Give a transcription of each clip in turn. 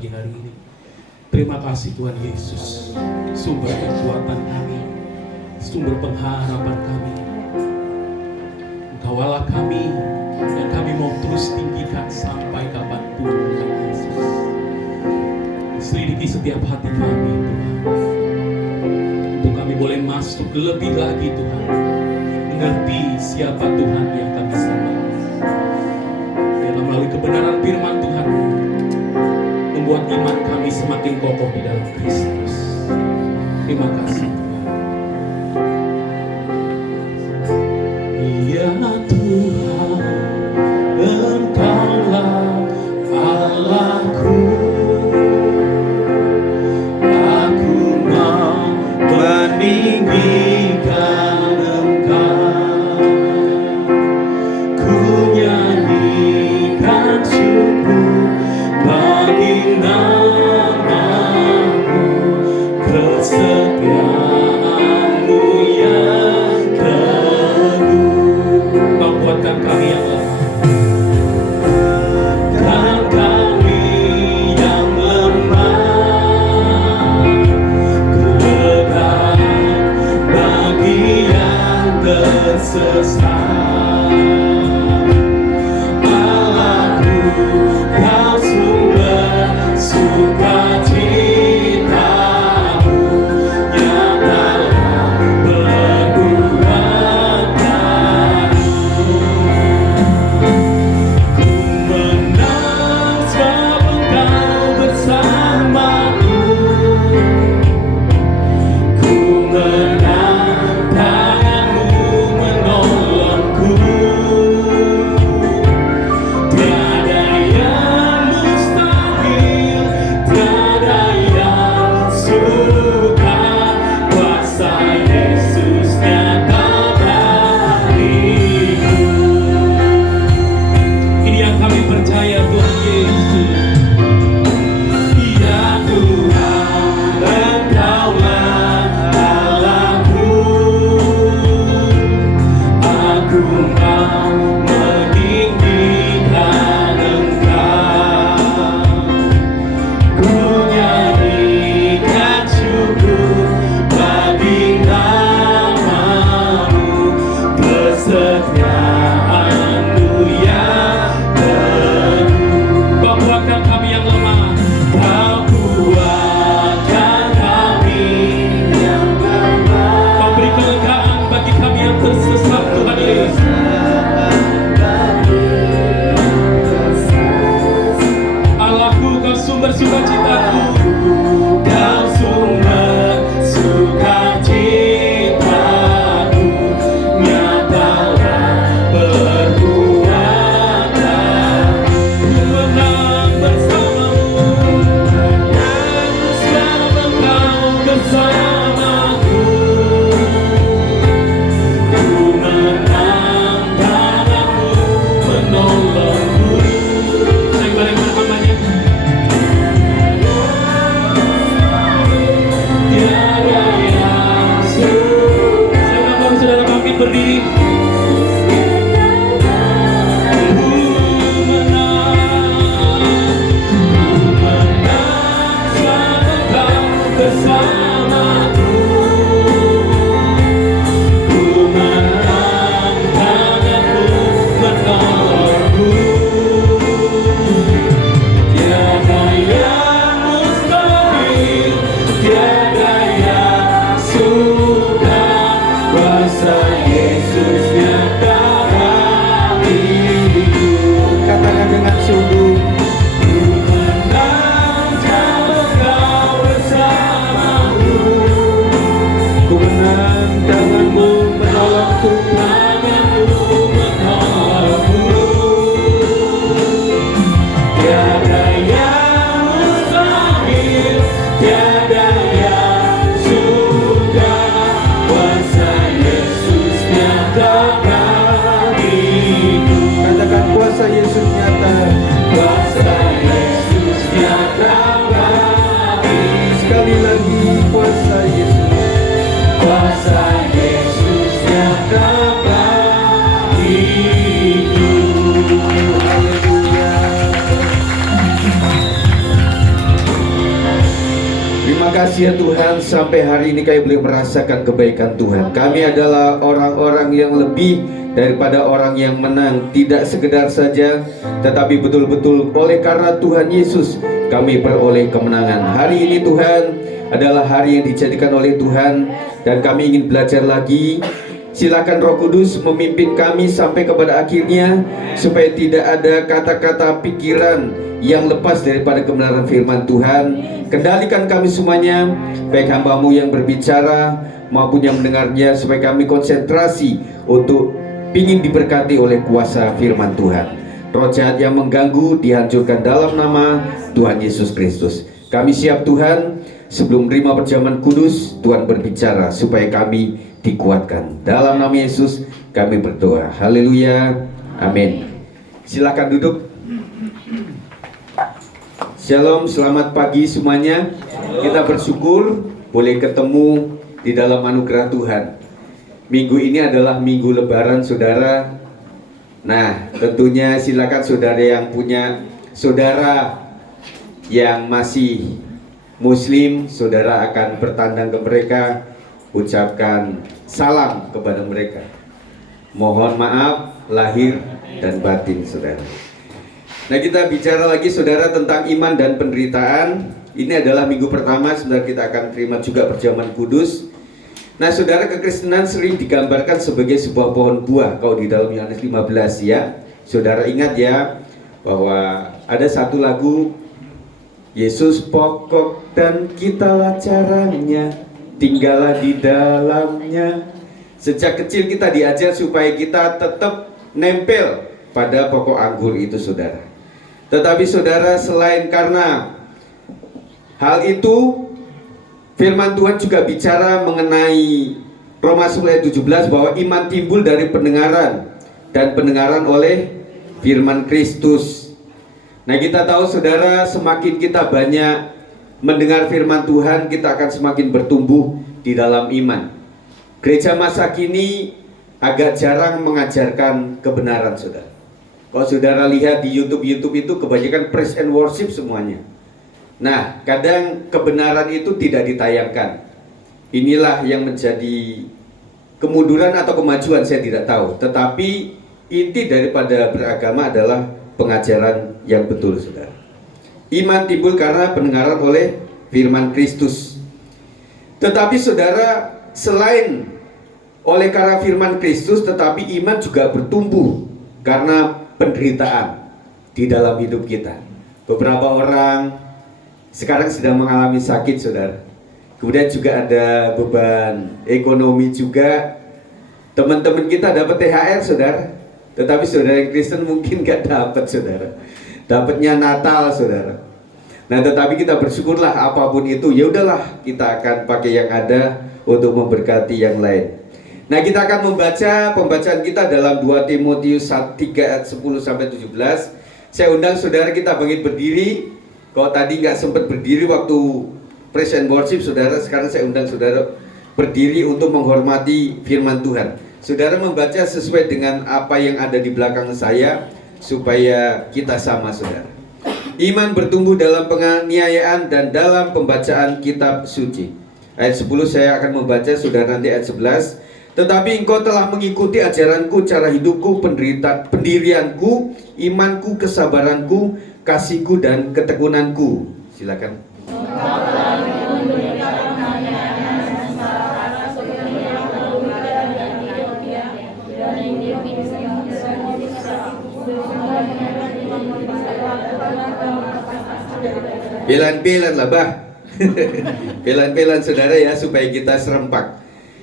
pagi hari ini. Terima kasih Tuhan Yesus, sumber kekuatan kami, sumber pengharapan kami. Engkau Allah kami, dan kami mau terus tinggikan sampai kapanpun Tuhan Yesus. Selidiki setiap hati kami Tuhan, untuk kami boleh masuk lebih lagi Tuhan, mengerti siapa Tuhan yang kami sembah. Biarlah melalui kebenaran firman Tuhan membuat iman kami semakin kokoh di dalam Kristus. Terima kasih Tuhan. Ya Tuhan, Engkaulah Allahku. Aku mau meninggikan Engkau. Ku nyanyikan syukur bagi nama-Mu, kesetiaan-Mu yang teguh. Kau kuatkan kami yang lemah. Kuatkan kami yang lemah. Kelegaan bagi yang tersesat. Allahku, Kau sumber sukacitamu, nyatalah perbuatanmu. Ku menang sebab Engkau bersamaku. Ku menang tangan-Mu menolongku. Tiada yang mustahil, tiada yang sukar, kuasa Yesus nyata bagiku. Ini yang kami percaya Tuhan Yesus. Ya Tuhan, Engkaulah Allahku. Aku mau meninggikan Engkau. Ku nyanyikan syukur bagi nama-Mu, kesetiaan-Mu yang teguh. Kau kuatkan kami yang lemah. Kau kuatkan kami yang lemah. Kau beri kelegaan bagi kami yang tersesat Tuhan Yesus. Allahku, Kau sumber sukacitaku. Kau sumber sukacitaku, nyatalah perbuatanmu. Ku menang bersama-Mu, sebab Engkau bersamaku. Ku menang tangan-Mu menolongku. Saya boleh berhamanya. Terima kasih ya Tuhan, sampai hari ini kami boleh merasakan kebaikan Tuhan. Kami adalah orang-orang yang lebih daripada orang yang menang. Tidak sekedar saja, tetapi betul-betul oleh karena Tuhan Yesus kami peroleh kemenangan. Hari ini Tuhan adalah hari yang dijadikan oleh Tuhan, dan kami ingin belajar lagi. Silakan Roh Kudus memimpin kami sampai kepada akhirnya, supaya tidak ada kata-kata pikiran yang lepas daripada kebenaran firman Tuhan. Kendalikan kami semuanya, baik hamba-Mu yang berbicara maupun yang mendengarnya, supaya kami konsentrasi untuk ingin diberkati oleh kuasa firman Tuhan. Roh jahat yang mengganggu dihancurkan dalam nama Tuhan Yesus Kristus. Kami siap Tuhan, sebelum menerima perjamuan kudus, Tuhan berbicara supaya kami dikuatkan. Dalam nama Yesus kami berdoa. Haleluya. Amin. Silakan duduk. Shalom, selamat pagi semuanya. Kita bersyukur boleh ketemu di dalam anugerah Tuhan. Minggu ini adalah minggu lebaran saudara. Nah, tentunya silakan saudara yang punya saudara yang masih Muslim, saudara akan bertandang ke mereka, ucapkan salam kepada mereka. Mohon maaf lahir dan batin saudara. Nah, kita bicara lagi saudara tentang iman dan penderitaan. Ini adalah minggu pertama, sebentar kita akan terima juga perjamuan kudus. Nah saudara, kekristenan sering digambarkan sebagai sebuah pohon buah. Kalau di dalam Yohanes 15 ya, saudara ingat ya, bahwa ada satu lagu, Yesus pokok dan kitalah caranya, tinggallah di dalamnya. Sejak kecil kita diajar supaya kita tetap nempel pada pokok anggur itu saudara. Tetapi saudara, selain karena hal itu, firman Tuhan juga bicara mengenai Roma 10 ayat 17 bahwa iman timbul dari pendengaran, dan pendengaran oleh firman Kristus. Nah, kita tahu saudara, semakin kita banyak mendengar firman Tuhan, kita akan semakin bertumbuh di dalam iman. Gereja masa kini agak jarang mengajarkan kebenaran saudara. Kalau saudara lihat di YouTube itu kebanyakan praise and worship semuanya. Nah, kadang kebenaran itu tidak ditayangkan. Inilah yang menjadi kemunduran atau kemajuan, saya tidak tahu. Tetapi inti daripada beragama adalah pengajaran yang betul saudara. Iman timbul karena pendengaran oleh firman Kristus. Tetapi saudara, selain oleh karena firman Kristus, tetapi iman juga bertumbuh karena penderitaan di dalam hidup kita. Beberapa orang sekarang sedang mengalami sakit saudara. Kemudian juga ada beban ekonomi juga. Teman-teman kita dapat THR saudara, tetapi saudara yang Kristen mungkin gak dapat saudara. Dapatnya Natal saudara. Nah, tetapi kita bersyukurlah apapun itu, ya udahlah, kita akan pakai yang ada untuk memberkati yang lain. Nah, kita akan membaca pembacaan kita dalam 2 Timotius 3 ayat 10 sampai 17. Saya undang saudara kita bangkit berdiri. Kalau tadi nggak sempat berdiri waktu praise and worship saudara, sekarang saya undang saudara berdiri untuk menghormati firman Tuhan. Saudara membaca sesuai dengan apa yang ada di belakang saya, supaya kita sama saudara. Iman bertumbuh dalam penganiayaan dan dalam pembacaan kitab suci. Ayat 10 saya akan membaca, saudara nanti ayat 11. Tetapi engkau telah mengikuti ajaranku, cara hidupku, pendirianku, imanku, kesabaranku, kasihku, dan ketekunanku. Silakan. Pelan-pelan lah bah. Pelan-pelan saudara ya, supaya kita serempak.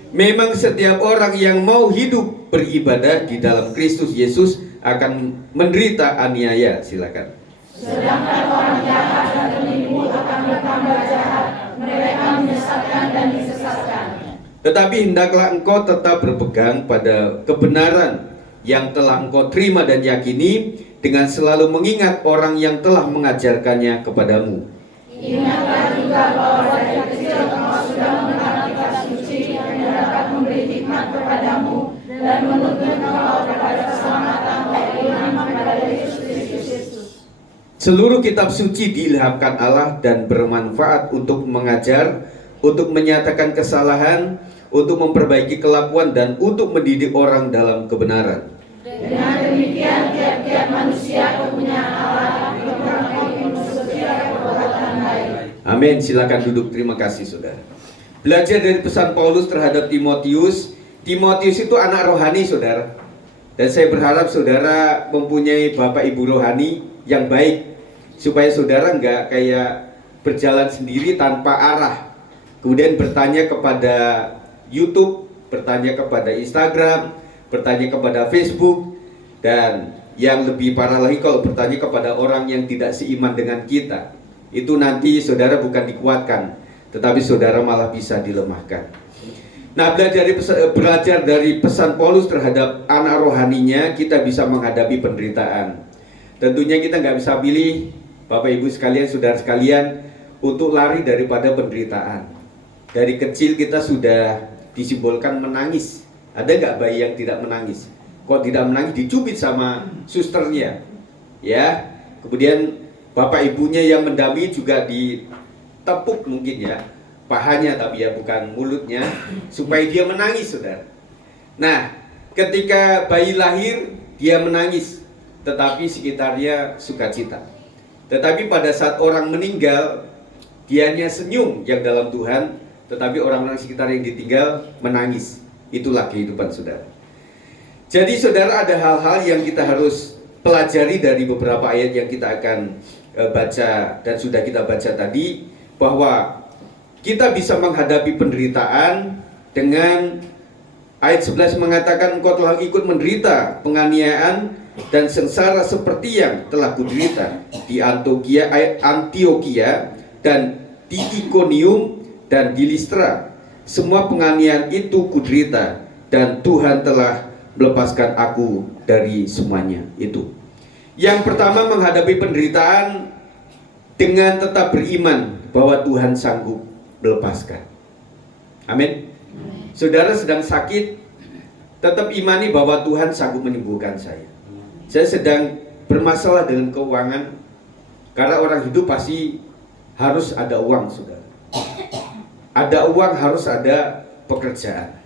Memang setiap orang yang mau hidup beribadah di dalam Kristus Yesus akan menderita aniaya. Silakan. Sedangkan orang jahat dan penipu akan bertambah jahat, mereka menyesatkan dan disesatkan. Tetapi hendaklah engkau tetap berpegang pada kebenaran yang telah engkau terima dan yakini, dengan selalu mengingat orang yang telah mengajarkannya kepadamu. Ingatlah juga bahwa dari kecil engkau sudah mengenal kitab suci yang dapat memberi hikmat kepadamu dan menuntun engkau kepada keselamatan oleh iman kepada Yesus Kristus. Seluruh kitab suci diilhamkan Allah dan bermanfaat untuk mengajar, untuk menyatakan kesalahan, untuk memperbaiki kelakuan, dan untuk mendidik orang dalam kebenaran. Dengan demikian tiap-tiap manusia kepunyaan Allah memperbaiki setiap perbuatan baik. Amin. Silakan duduk. Terima kasih, saudara. Belajar dari pesan Paulus terhadap Timotius. Timotius itu anak rohani, saudara. Dan saya berharap saudara mempunyai bapak ibu rohani yang baik, supaya saudara nggak kayak berjalan sendiri tanpa arah, kemudian bertanya kepada YouTube, bertanya kepada Instagram, bertanya kepada Facebook, dan yang lebih parah lagi kalau bertanya kepada orang yang tidak seiman dengan kita. Itu nanti saudara bukan dikuatkan, tetapi saudara malah bisa dilemahkan. Nah, belajar dari pesan Paulus terhadap anak rohaninya, kita bisa menghadapi penderitaan. Tentunya kita nggak bisa pilih, Bapak Ibu sekalian, saudara sekalian, untuk lari daripada penderitaan. Dari kecil kita sudah disimbolkan menangis. Ada nggak bayi yang tidak menangis? Kok tidak menangis? Dicubit sama susternya, ya. Kemudian bapak ibunya yang mendampingi juga ditepuk mungkin ya, pahanya tapi ya bukan mulutnya, supaya dia menangis, saudara. Nah, ketika bayi lahir dia menangis, tetapi sekitarnya sukacita. Tetapi pada saat orang meninggal, dianya senyum yang dalam Tuhan, tetapi orang-orang sekitar yang ditinggal menangis. Itulah kehidupan saudara. Jadi saudara, ada hal-hal yang kita harus pelajari dari beberapa ayat yang kita akan baca dan sudah kita baca tadi, bahwa kita bisa menghadapi penderitaan dengan ayat 11 mengatakan, engkau telah ikut menderita penganiayaan dan sengsara seperti yang telah kuderita di Antioquia dan di Ikonium dan di Listra. Semua penganiayaan itu kuderita, dan Tuhan telah melepaskan aku dari semuanya itu. Yang pertama, menghadapi penderitaan dengan tetap beriman bahwa Tuhan sanggup melepaskan. Amin. Saudara sedang sakit, tetap imani bahwa Tuhan sanggup menyembuhkan saya. Saya sedang bermasalah dengan keuangan, karena orang hidup pasti harus ada uang, saudara. Ada uang, harus ada pekerjaan,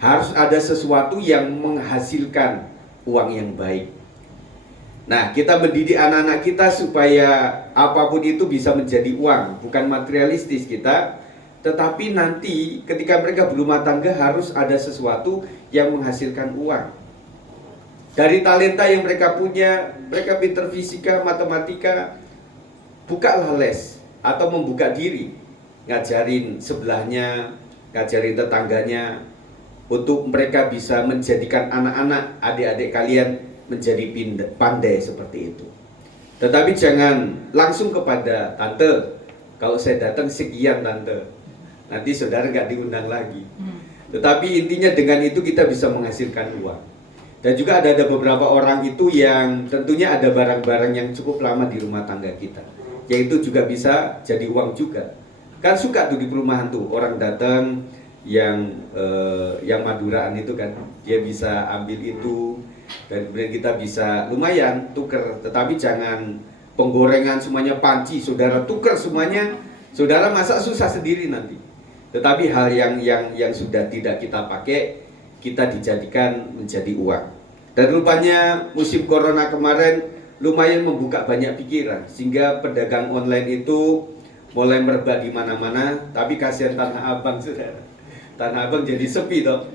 harus ada sesuatu yang menghasilkan uang yang baik. Nah, kita mendidik anak-anak kita supaya apapun itu bisa menjadi uang, bukan materialistis kita, tetapi nanti ketika mereka berumah tangga harus ada sesuatu yang menghasilkan uang. Dari talenta yang mereka punya, mereka pintar fisika, matematika, bukalah les atau membuka diri, ngajarin sebelahnya, ngajarin tetangganya, untuk mereka bisa menjadikan anak-anak, adik-adik kalian menjadi pandai seperti itu. Tetapi jangan langsung kepada tante, kalau saya datang sekian tante, nanti saudara nggak diundang lagi. Tetapi intinya dengan itu kita bisa menghasilkan uang. Dan juga ada beberapa orang itu yang tentunya ada barang-barang yang cukup lama di rumah tangga kita, yaitu juga bisa jadi uang juga. Kan suka tuh di perumahan tuh orang datang yang Maduraan itu kan, dia bisa ambil itu dan kemudian kita bisa lumayan tuker. Tetapi jangan penggorengan semuanya panci, saudara tuker semuanya, saudara masak susah sendiri nanti. Tetapi hal yang sudah tidak kita pakai, kita dijadikan menjadi uang. Dan rupanya musim corona kemarin lumayan membuka banyak pikiran, sehingga pedagang online itu mulai merebak di mana-mana. Tapi kasihan Tanah Abang, saudara. Tanah Abang jadi sepi toh.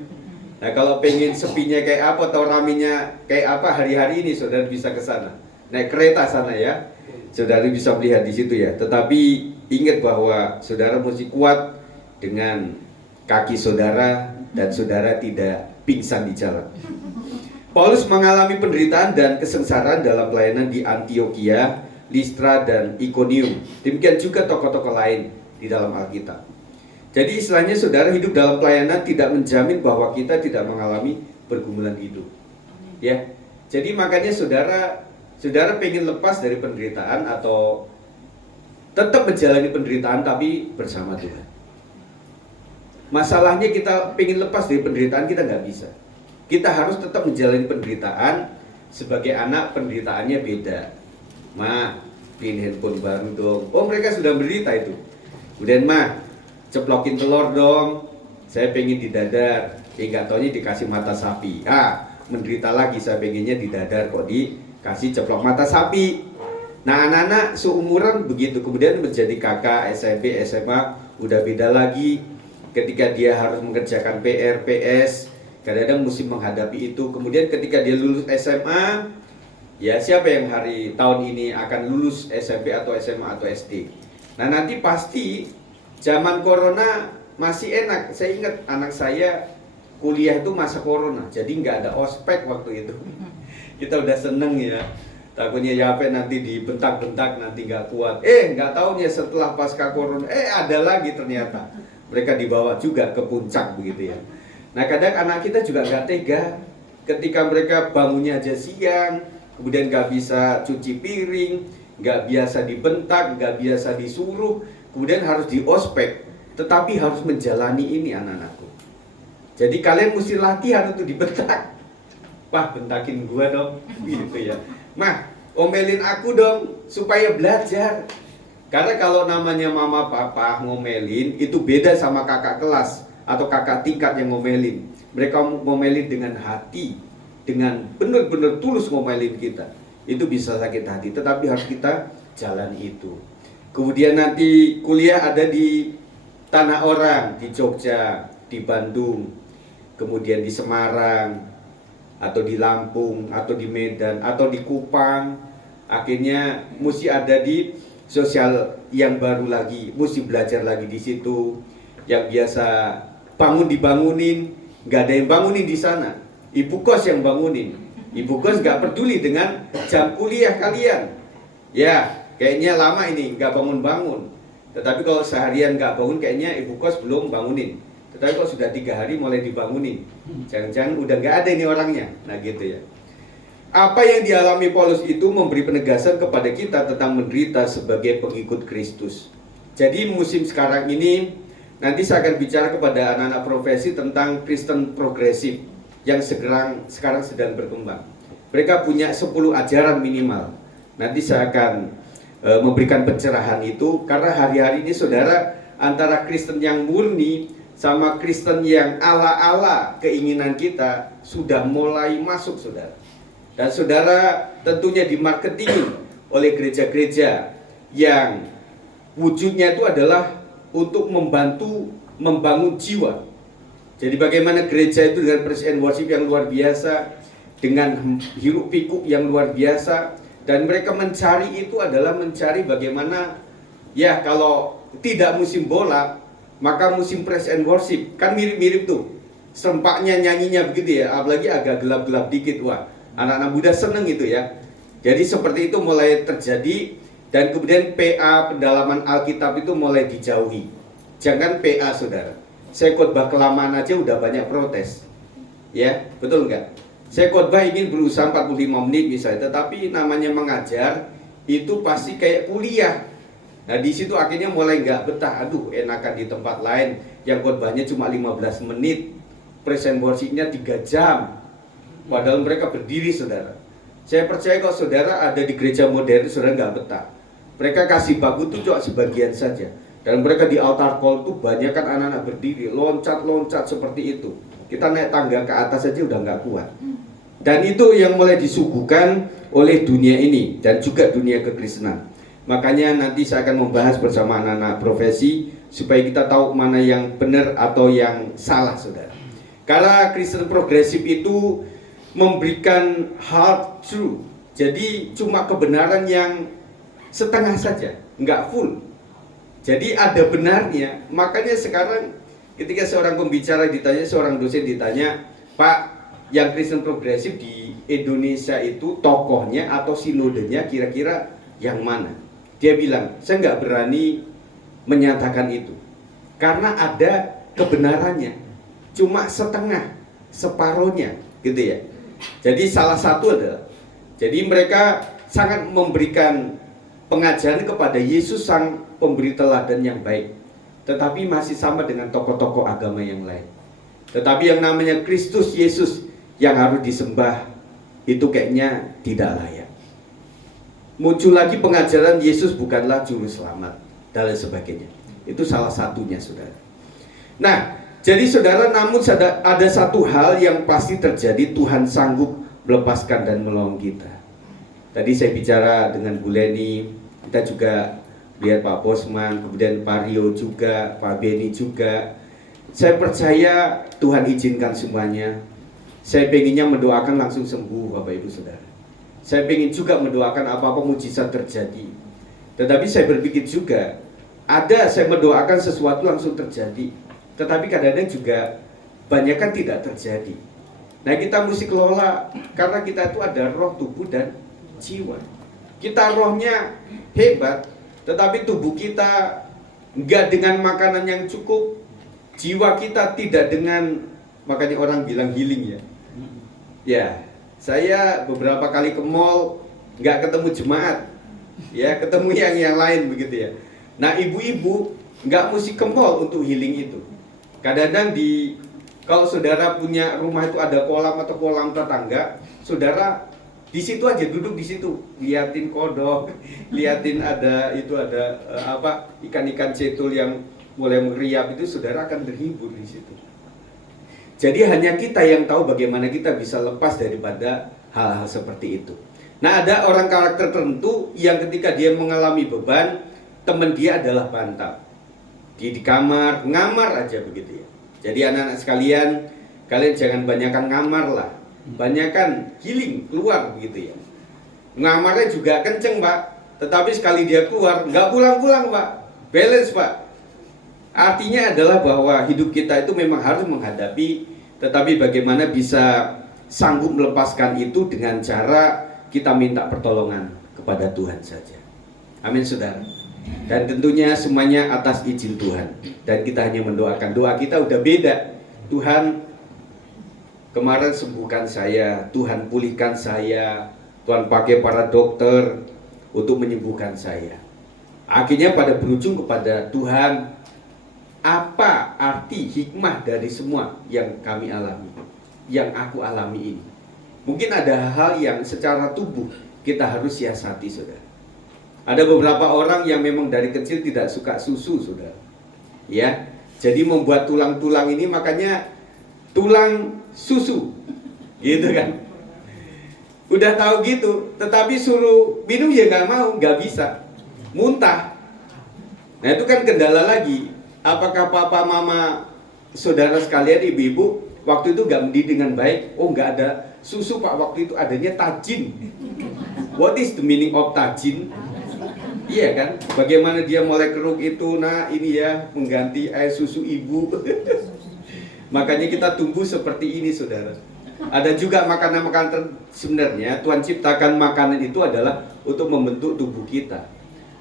Nah, kalau pengen sepinya kayak apa atau ramenya kayak apa hari-hari ini, saudara bisa ke sana. Naik kereta sana ya. Saudara bisa melihat di situ ya. Tetapi ingat bahwa saudara mesti kuat dengan kaki saudara dan saudara tidak pingsan di jalan. Paulus mengalami penderitaan dan kesengsaraan dalam pelayanan di Antioquia, Listra, dan Ikonium. Demikian juga tokoh-tokoh lain di dalam Alkitab. Jadi istilahnya saudara, hidup dalam pelayanan tidak menjamin bahwa kita tidak mengalami pergumulan hidup. Ya, jadi makanya saudara pengen lepas dari penderitaan atau tetap menjalani penderitaan tapi bersama Tuhan. Masalahnya kita pengen lepas dari penderitaan, kita nggak bisa. Kita harus tetap menjalani penderitaan. Sebagai anak, penderitaannya beda. Ma, beliin handphone baru dong. Oh, mereka sudah berita itu. Kemudian, Ma, ceplokin telur dong. Saya pengen di dadar. Nggak taunya dikasih mata sapi. Menderita lagi, saya pengennya di dadar kok dikasih ceplok mata sapi. Nah, anak-anak seumuran begitu. Kemudian menjadi kakak, SMP, SMA, udah beda lagi. Ketika dia harus mengerjakan PR, PS, kadang-kadang mesti menghadapi itu. Kemudian ketika dia lulus SMA, ya siapa yang hari tahun ini akan lulus SMP atau SMA atau SD? Nah, nanti pasti zaman corona masih enak. Saya ingat anak saya kuliah itu masa corona, jadi nggak ada ospek waktu itu. Kita udah seneng ya. Takutnya Yape nanti dibentak-bentak, nanti nggak kuat. Nggak tahunya setelah pasca corona, ada lagi ternyata. Mereka dibawa juga ke puncak begitu ya. Nah, kadang anak kita juga nggak tega. Ketika mereka bangunnya aja siang, kemudian nggak bisa cuci piring, nggak biasa dibentak, nggak biasa disuruh, kemudian harus di ospek. Tetapi harus menjalani ini anak-anakku. Jadi kalian mesti latihan untuk dibentak. Wah, bentakin gua dong, gitu ya. Mah, omelin aku dong, supaya belajar. Karena kalau namanya mama papa ngomelin, itu beda sama kakak kelas atau kakak tingkat yang ngomelin. Mereka ngomelin dengan hati, dengan benar-benar tulus ngomelin kita. Itu bisa sakit hati, tetapi harus kita jalani itu. Kemudian nanti kuliah ada di tanah orang, di Jogja, di Bandung, kemudian di Semarang, atau di Lampung, atau di Medan, atau di Kupang. Akhirnya mesti ada di sosial yang baru lagi, mesti belajar lagi di situ. Yang biasa bangun dibangunin, nggak ada yang bangunin di sana. Ibu kos yang bangunin. Ibu kos nggak peduli dengan jam kuliah kalian. Ya, kayaknya lama ini nggak bangun-bangun. Tetapi kalau seharian nggak bangun, kayaknya ibu kos belum bangunin. Tetapi kalau sudah 3 hari mulai dibangunin, jangan-jangan udah nggak ada ini orangnya. Nah gitu ya. Apa yang dialami Paulus itu memberi penegasan kepada kita tentang menderita sebagai pengikut Kristus. Jadi musim sekarang ini, nanti saya akan bicara kepada anak-anak profesi tentang Kristen progresif yang sekarang sedang berkembang. Mereka punya 10 ajaran minimal. Nanti saya akan memberikan pencerahan itu, karena hari-hari ini saudara, antara Kristen yang murni sama Kristen yang ala-ala keinginan kita sudah mulai masuk saudara. Dan saudara tentunya dimarketing oleh gereja-gereja yang wujudnya itu adalah untuk membantu membangun jiwa. Jadi bagaimana gereja itu dengan praise and worship yang luar biasa, dengan hiruk pikuk yang luar biasa, dan mereka mencari itu adalah mencari bagaimana, ya kalau tidak musim bola, maka musim praise and worship. Kan mirip-mirip tuh, sempaknya nyanyinya begitu ya, apalagi agak gelap-gelap dikit. Wah, anak-anak muda seneng itu ya. Jadi seperti itu mulai terjadi. Dan kemudian PA, pendalaman Alkitab itu mulai dijauhi. Jangan PA saudara. Saya khotbah kelamaan aja udah banyak protes. Ya, betul nggak? Saya khotbah ingin berusaha 45 menit misalnya, tetapi namanya mengajar itu pasti kayak kuliah. Nah di situ akhirnya mulai nggak betah. Aduh, enakan di tempat lain yang khotbahnya cuma 15 menit, present worship-nya 3 jam. Padahal mereka berdiri saudara. Saya percaya kalau saudara ada di gereja modern, saudara nggak betah. Mereka kasih bagu itu cuma sebagian saja. Dan mereka di altar call itu banyak kan anak-anak berdiri, loncat-loncat seperti itu. Kita naik tangga ke atas saja udah nggak kuat. Dan itu yang mulai disuguhkan oleh dunia ini dan juga dunia kekristenan. Makanya nanti saya akan membahas bersama anak-anak profesi supaya kita tahu mana yang benar atau yang salah saudara. Karena Kristen progresif itu memberikan hard truth. Jadi cuma kebenaran yang setengah saja, nggak full. Jadi ada benarnya. Makanya sekarang ketika seorang pembicara ditanya, seorang dosen ditanya, Pak, yang Kristen progresif di Indonesia itu tokohnya atau sinodenya kira-kira yang mana? Dia bilang, saya nggak berani menyatakan itu. Karena ada kebenarannya. Cuma setengah, separohnya gitu ya. Jadi salah satu adalah, jadi mereka sangat memberikan pengajaran kepada Yesus sang pemberi teladan yang baik, tetapi masih sama dengan tokoh-tokoh agama yang lain. Tetapi yang namanya Kristus Yesus yang harus disembah itu kayaknya tidak layak. muncul lagi pengajaran Yesus bukanlah juru selamat dan lain sebagainya. Itu salah satunya, saudara. Nah, jadi saudara, namun ada satu hal yang pasti terjadi, Tuhan sanggup melepaskan dan menolong kita. Tadi saya bicara dengan Bu Leni, kita juga lihat Pak Bosman, kemudian Pak Rio juga, Pak Beni juga. Saya percaya Tuhan izinkan semuanya. Saya pengennya mendoakan langsung sembuh, Bapak Ibu Saudara. Saya pengen juga mendoakan apa-apa mujizat terjadi. Tetapi saya berpikir juga, saya mendoakan sesuatu langsung terjadi. Tetapi kadang-kadang juga banyak kan tidak terjadi. Nah, kita mesti kelola, karena kita itu ada roh, tubuh, dan jiwa. Kita rohnya hebat, tetapi tubuh kita enggak dengan makanan yang cukup. Jiwa kita tidak dengan, makanya orang bilang healing ya. Ya, saya beberapa kali ke mall nggak ketemu jemaat, ya ketemu yang lain begitu ya. Nah, ibu-ibu nggak mesti ke mall untuk healing itu. Kadang-kadang kalau saudara punya rumah itu ada kolam atau kolam tetangga, saudara di situ aja duduk di situ, liatin kodok, liatin ada ikan-ikan cetul yang mulai meriap itu, saudara akan terhibur di situ. Jadi hanya kita yang tahu bagaimana kita bisa lepas daripada hal-hal seperti itu. Nah, ada orang karakter tertentu yang ketika dia mengalami beban, teman dia adalah bantal. Dia di kamar, ngamar aja begitu ya. Jadi anak-anak sekalian, kalian jangan banyakkan ngamar lah, banyakkan healing, keluar begitu ya. Ngamarnya juga kenceng Pak, tetapi sekali dia keluar, nggak pulang-pulang Pak, balance Pak. Artinya adalah bahwa hidup kita itu memang harus menghadapi, tetapi bagaimana bisa sanggup melepaskan itu dengan cara kita minta pertolongan kepada Tuhan saja. Amin saudara. Dan tentunya semuanya atas izin Tuhan. Dan kita hanya mendoakan, doa kita udah beda. Tuhan, kemarin sembuhkan saya, Tuhan pulihkan saya, Tuhan pakai para dokter untuk menyembuhkan saya. Akhirnya pada berujung kepada Tuhan, apa arti hikmah dari semua yang kami alami, yang aku alami ini? Mungkin ada hal yang secara tubuh kita harus siasati, saudara. Ada beberapa orang yang memang dari kecil tidak suka susu, saudara. Ya, jadi membuat tulang-tulang ini makanya tulang susu, gitu kan? Udah tahu gitu, tetapi suruh minum ya nggak mau, nggak bisa, muntah. Nah itu kan kendala lagi. Apakah papa, mama, saudara sekalian, ibu-ibu waktu itu nggak mendidik dengan baik? Oh nggak ada susu Pak, waktu itu adanya tajin. What is the meaning of tajin? Iya kan? Bagaimana dia mulai keruk itu? Nah ini ya, mengganti air susu ibu. Makanya kita tumbuh seperti ini, saudara. Ada juga makanan-makanan, sebenarnya Tuhan ciptakan makanan itu adalah untuk membentuk tubuh kita.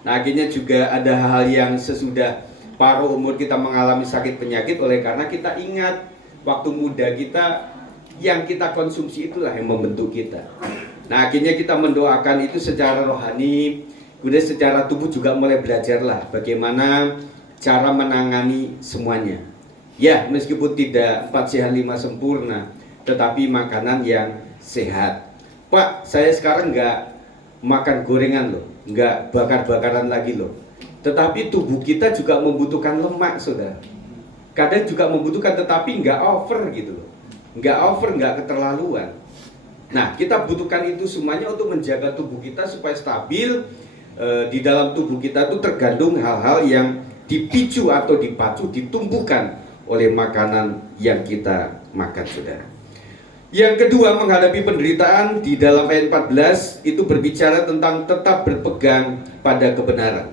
Nah akhirnya juga ada hal-hal yang sesudah paruh umur kita mengalami sakit penyakit, oleh karena kita ingat waktu muda kita yang kita konsumsi itulah yang membentuk kita. Nah akhirnya kita mendoakan itu secara rohani, kemudian secara tubuh juga mulai belajarlah bagaimana cara menangani semuanya. Ya, meskipun tidak 4 sehat 5 sempurna, tetapi makanan yang sehat. Pak, saya sekarang nggak makan gorengan loh, nggak bakar-bakaran lagi loh. Tetapi tubuh kita juga membutuhkan lemak, saudara. Kadang juga membutuhkan, tetapi nggak over gitu loh. Nggak over, nggak keterlaluan. Nah, kita butuhkan itu semuanya untuk menjaga tubuh kita supaya stabil. Di dalam tubuh kita itu tergandung hal-hal yang dipicu atau dipacu, ditumbuhkan oleh makanan yang kita makan, saudara. Yang kedua, menghadapi penderitaan di dalam ayat 14 itu berbicara tentang tetap berpegang pada kebenaran.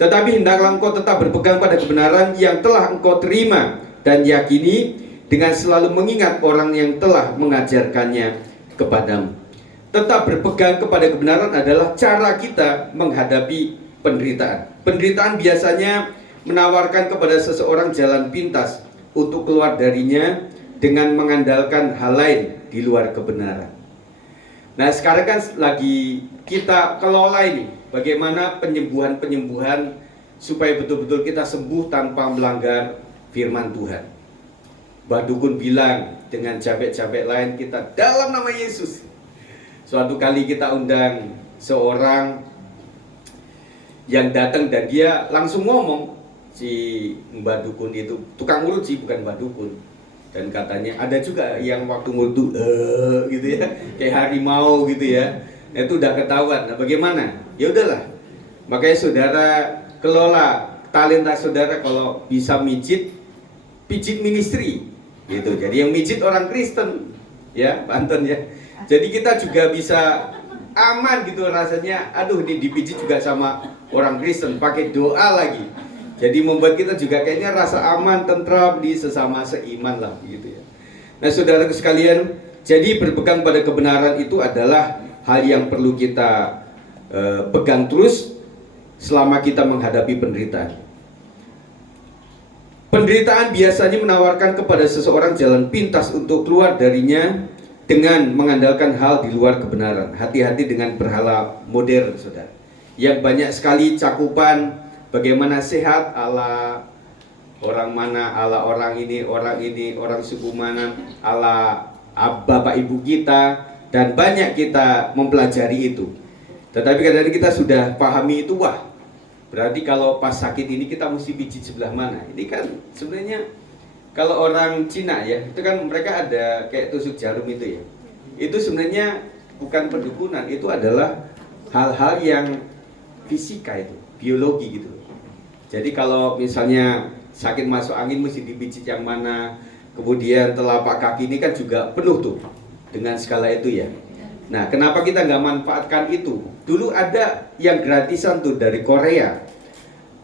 Tetapi hendaklah engkau tetap berpegang pada kebenaran yang telah engkau terima dan yakini, dengan selalu mengingat orang yang telah mengajarkannya kepadamu. Tetap berpegang kepada kebenaran adalah cara kita menghadapi penderitaan. Penderitaan biasanya menawarkan kepada seseorang jalan pintas untuk keluar darinya dengan mengandalkan hal lain di luar kebenaran. Nah sekarang kan lagi kita kelola ini, bagaimana penyembuhan-penyembuhan supaya betul-betul kita sembuh tanpa melanggar firman Tuhan. Mbah Dukun bilang dengan cabek-cabek lain kita dalam nama Yesus. Suatu kali kita undang seorang yang datang dan dia langsung ngomong, si Mbak Dukun itu, tukang urut sih bukan Mbak Dukun. Dan katanya ada juga yang waktu ngurut tuh gitu ya, kayak harimau gitu ya. Itu udah ketahuan. Nah, bagaimana? Ya udahlah. Makanya saudara kelola talenta saudara, kalau bisa pijit ministry gitu. Jadi yang mijit orang Kristen ya, Banten ya. Jadi kita juga bisa aman gitu rasanya. Aduh, ini dipijit juga sama orang Kristen, pakai doa lagi. Jadi membuat kita juga kayaknya rasa aman, tentram di sesama seiman lah gitu ya. Nah, saudaraku sekalian, jadi berpegang pada kebenaran itu adalah hal yang perlu kita pegang terus selama kita menghadapi penderitaan. Penderitaan biasanya menawarkan kepada seseorang jalan pintas untuk keluar darinya dengan mengandalkan hal di luar kebenaran. Hati-hati dengan berhala modern, saudara, yang banyak sekali cakupan bagaimana sehat ala orang mana, ala orang ini, orang suku mana, ala bapak ibu kita, dan banyak kita mempelajari itu. Tetapi kadang-kadang kita sudah pahami itu, wah, berarti kalau pas sakit ini kita mesti pijit sebelah mana. Ini kan sebenarnya kalau orang Cina ya, itu kan mereka ada kayak tusuk jarum itu ya. Itu sebenarnya bukan pendukunan, itu adalah hal-hal yang fisika itu, biologi gitu. Jadi kalau misalnya sakit masuk angin mesti dipijit yang mana, kemudian telapak kaki ini kan juga penuh tuh dengan skala itu ya. Nah, kenapa kita nggak manfaatkan itu? Dulu ada yang gratisan tuh dari Korea,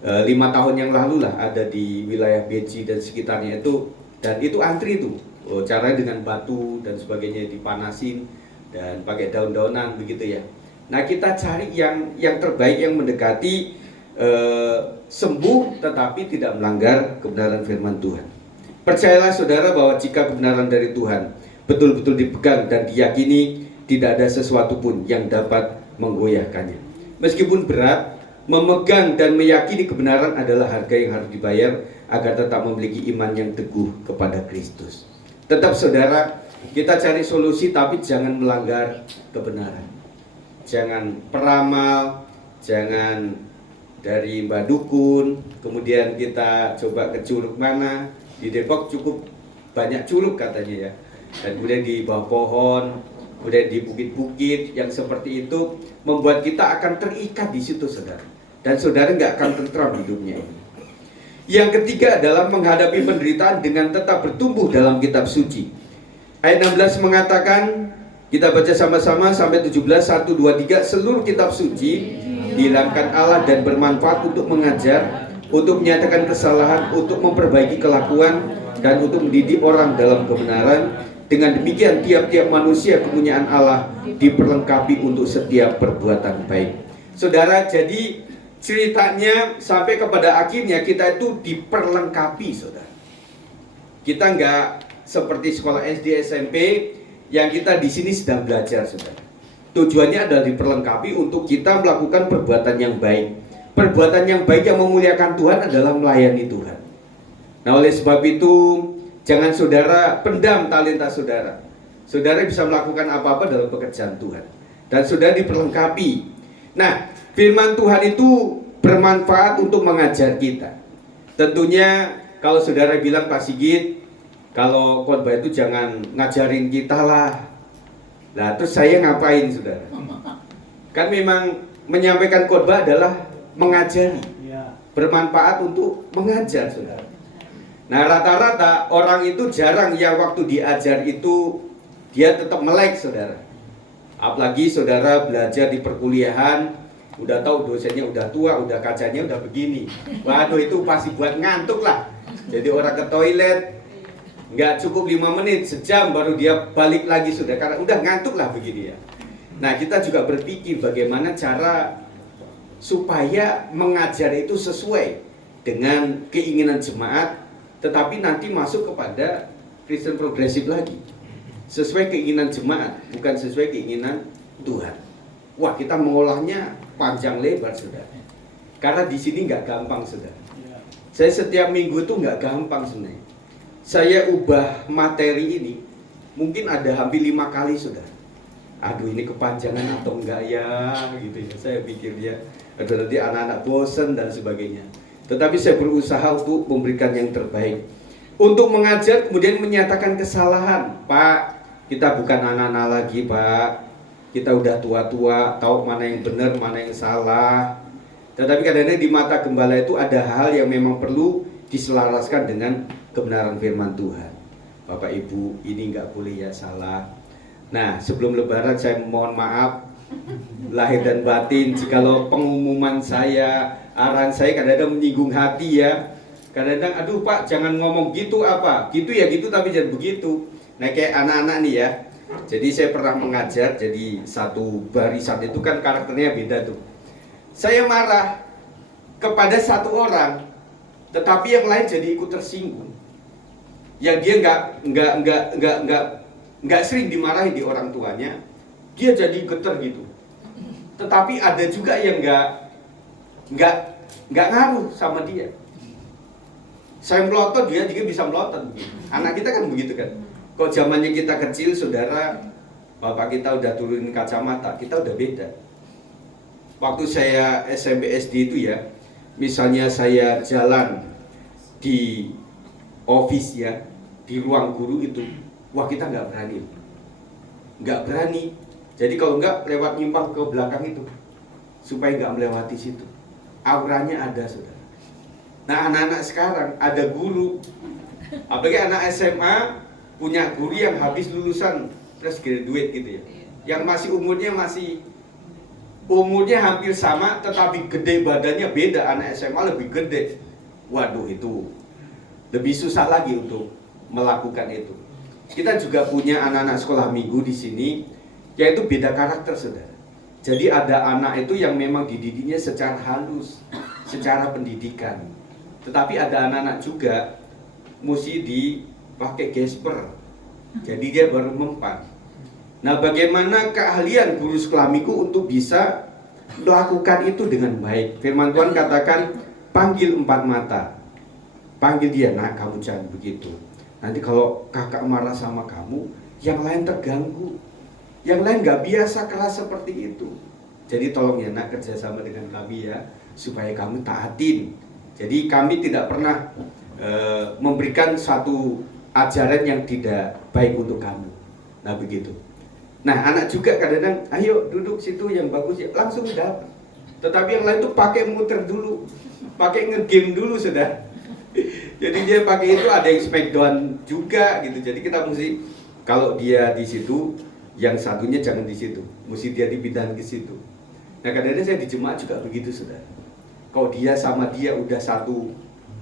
5 tahun yang lalu lah, ada di wilayah Beji dan sekitarnya itu, dan itu antri tuh. Caranya dengan batu dan sebagainya, dipanasin dan pakai daun-daunan begitu ya. Nah, kita cari yang terbaik, yang mendekati sembuh tetapi tidak melanggar kebenaran firman Tuhan. Percayalah saudara bahwa jika kebenaran dari Tuhan betul-betul dipegang dan diyakini, tidak ada sesuatu pun yang dapat menggoyahkannya. Meskipun berat, memegang dan meyakini kebenaran adalah harga yang harus dibayar agar tetap memiliki iman yang teguh kepada Kristus. Tetap saudara, kita cari solusi tapi jangan melanggar kebenaran. Jangan peramal, jangan dari Mbak Dukun, kemudian kita coba ke curug mana. Di Depok cukup banyak curug katanya ya, dan kemudian di bawah pohon, kemudian di bukit-bukit yang seperti itu membuat kita akan terikat di situ, saudara. Dan saudara nggak akan tentram hidupnya ini. Yang ketiga adalah menghadapi penderitaan dengan tetap bertumbuh dalam kitab suci. Ayat 16 mengatakan, kita baca sama-sama sampai 17, 1, 2, 3, seluruh kitab suci dihilangkan Allah dan bermanfaat untuk mengajar, untuk menyatakan kesalahan, untuk memperbaiki kelakuan, dan untuk mendidik orang dalam kebenaran. Dengan demikian tiap-tiap manusia kepunyaan Allah diperlengkapi untuk setiap perbuatan baik. Saudara, jadi ceritanya sampai kepada akhirnya kita itu diperlengkapi, saudara. Kita nggak seperti sekolah SD, SMP yang kita di sini sedang belajar, saudara. Tujuannya adalah diperlengkapi untuk kita melakukan perbuatan yang baik. Perbuatan yang baik yang memuliakan Tuhan adalah melayani Tuhan. Nah, oleh sebab itu jangan saudara pendam talenta saudara. Saudara bisa melakukan apa-apa dalam pekerjaan Tuhan, dan saudara diperlengkapi. Nah, firman Tuhan itu bermanfaat untuk mengajar kita. Tentunya kalau saudara bilang, Pak Sigit, kalau khotbah itu jangan ngajarin kita lah. Nah, terus saya ngapain, saudara? Kan memang menyampaikan khotbah adalah mengajari, bermanfaat untuk mengajar, saudara. Nah, rata-rata orang itu jarang yang waktu diajar itu dia tetap melek, saudara. Apalagi saudara belajar di perkuliahan, udah tahu dosennya udah tua, udah kacanya udah begini. Waduh, itu pasti buat ngantuk lah. Jadi orang ke toilet nggak cukup 5 menit, sejam baru dia balik lagi, sudah, karena udah ngantuk lah begini ya. Nah, kita juga berpikir bagaimana cara supaya mengajar itu sesuai dengan keinginan jemaat, tetapi nanti masuk kepada Kristen progresif lagi, sesuai keinginan jemaat, bukan sesuai keinginan Tuhan. Wah, kita mengolahnya panjang lebar, saudara, karena di sini nggak gampang, saudara. Saya setiap minggu tuh nggak gampang sebenarnya. Saya ubah materi ini mungkin ada hampir 5 kali, saudara. Aduh, ini kepanjangan atau enggak ya, gitu ya. Saya pikir ya, Nanti anak-anak bosan dan sebagainya. Tetapi saya berusaha untuk memberikan yang terbaik. Untuk mengajar kemudian menyatakan kesalahan. Pak, kita bukan anak-anak lagi, Pak. Kita udah tua-tua, tahu mana yang benar, mana yang salah. Tetapi kadang-kadang di mata gembala itu ada hal yang memang perlu diselaraskan dengan kebenaran firman Tuhan. Bapak Ibu, ini nggak boleh ya, salah. Nah, sebelum Lebaran saya mohon maaf lahir dan batin jikalau pengumuman saya, arahan saya kadang-kadang menyinggung hati ya. Kadang-kadang, aduh Pak, jangan ngomong gitu apa, gitu ya gitu tapi jangan begitu. Nah kayak anak-anak nih ya. Jadi saya pernah mengajar, jadi satu barisan itu kan karakternya beda tuh. Saya marah kepada satu orang, tetapi yang lain jadi ikut tersinggung. Yang dia nggak sering dimarahi di orang tuanya, dia jadi geter gitu. Tetapi ada juga yang nggak ngaruh sama dia. Saya melotot, dia juga bisa melotot. Anak kita kan begitu kan. Kok zamannya kita kecil, saudara, bapak kita udah turunin kacamata, kita udah beda. Waktu saya SMP SD itu ya, misalnya saya jalan di office ya, di ruang guru itu, wah kita nggak berani. Jadi kalau nggak lewat nyimpang ke belakang itu, supaya nggak melewati situ. Auranya ada, saudara. Nah anak-anak sekarang ada guru, apalagi anak SMA punya guru yang habis lulusan fresh graduate gitu ya, yang masih umurnya hampir sama, tetapi gede badannya beda. Anak SMA lebih gede. Waduh, itu lebih susah lagi untuk melakukan itu. Kita juga punya anak-anak sekolah minggu di sini, yaitu beda karakter, saudara. Jadi ada anak itu yang memang dididiknya secara halus, secara pendidikan. Tetapi ada anak-anak juga mesti dipakai gesper. Jadi dia baru mempan. Nah, bagaimana keahlian guru sekolah minggu untuk bisa melakukan itu dengan baik? Firman Tuhan katakan, panggil 4 mata. Panggil dia, nak kamu jangan begitu. Nanti kalau kakak marah sama kamu, yang lain terganggu. Yang lain gak biasa keras seperti itu. Jadi tolong ya nak kerjasama dengan kami ya, supaya kamu taatin. Jadi kami tidak pernah memberikan satu ajaran yang tidak baik untuk kamu. Nah begitu. Nah anak juga kadang-kadang, ayo duduk situ yang bagus ya, langsung dapat. Tetapi yang lain tuh pakai muter dulu, pakai ngegame dulu sudah. Jadi dia pakai itu ada yang smackdown juga gitu. Jadi kita mesti, kalau dia di situ, yang satunya jangan di situ, mesti dia dipindahin ke situ. Nah kadang-kadang saya di jemaat juga begitu sudah. Kalau dia sama dia udah satu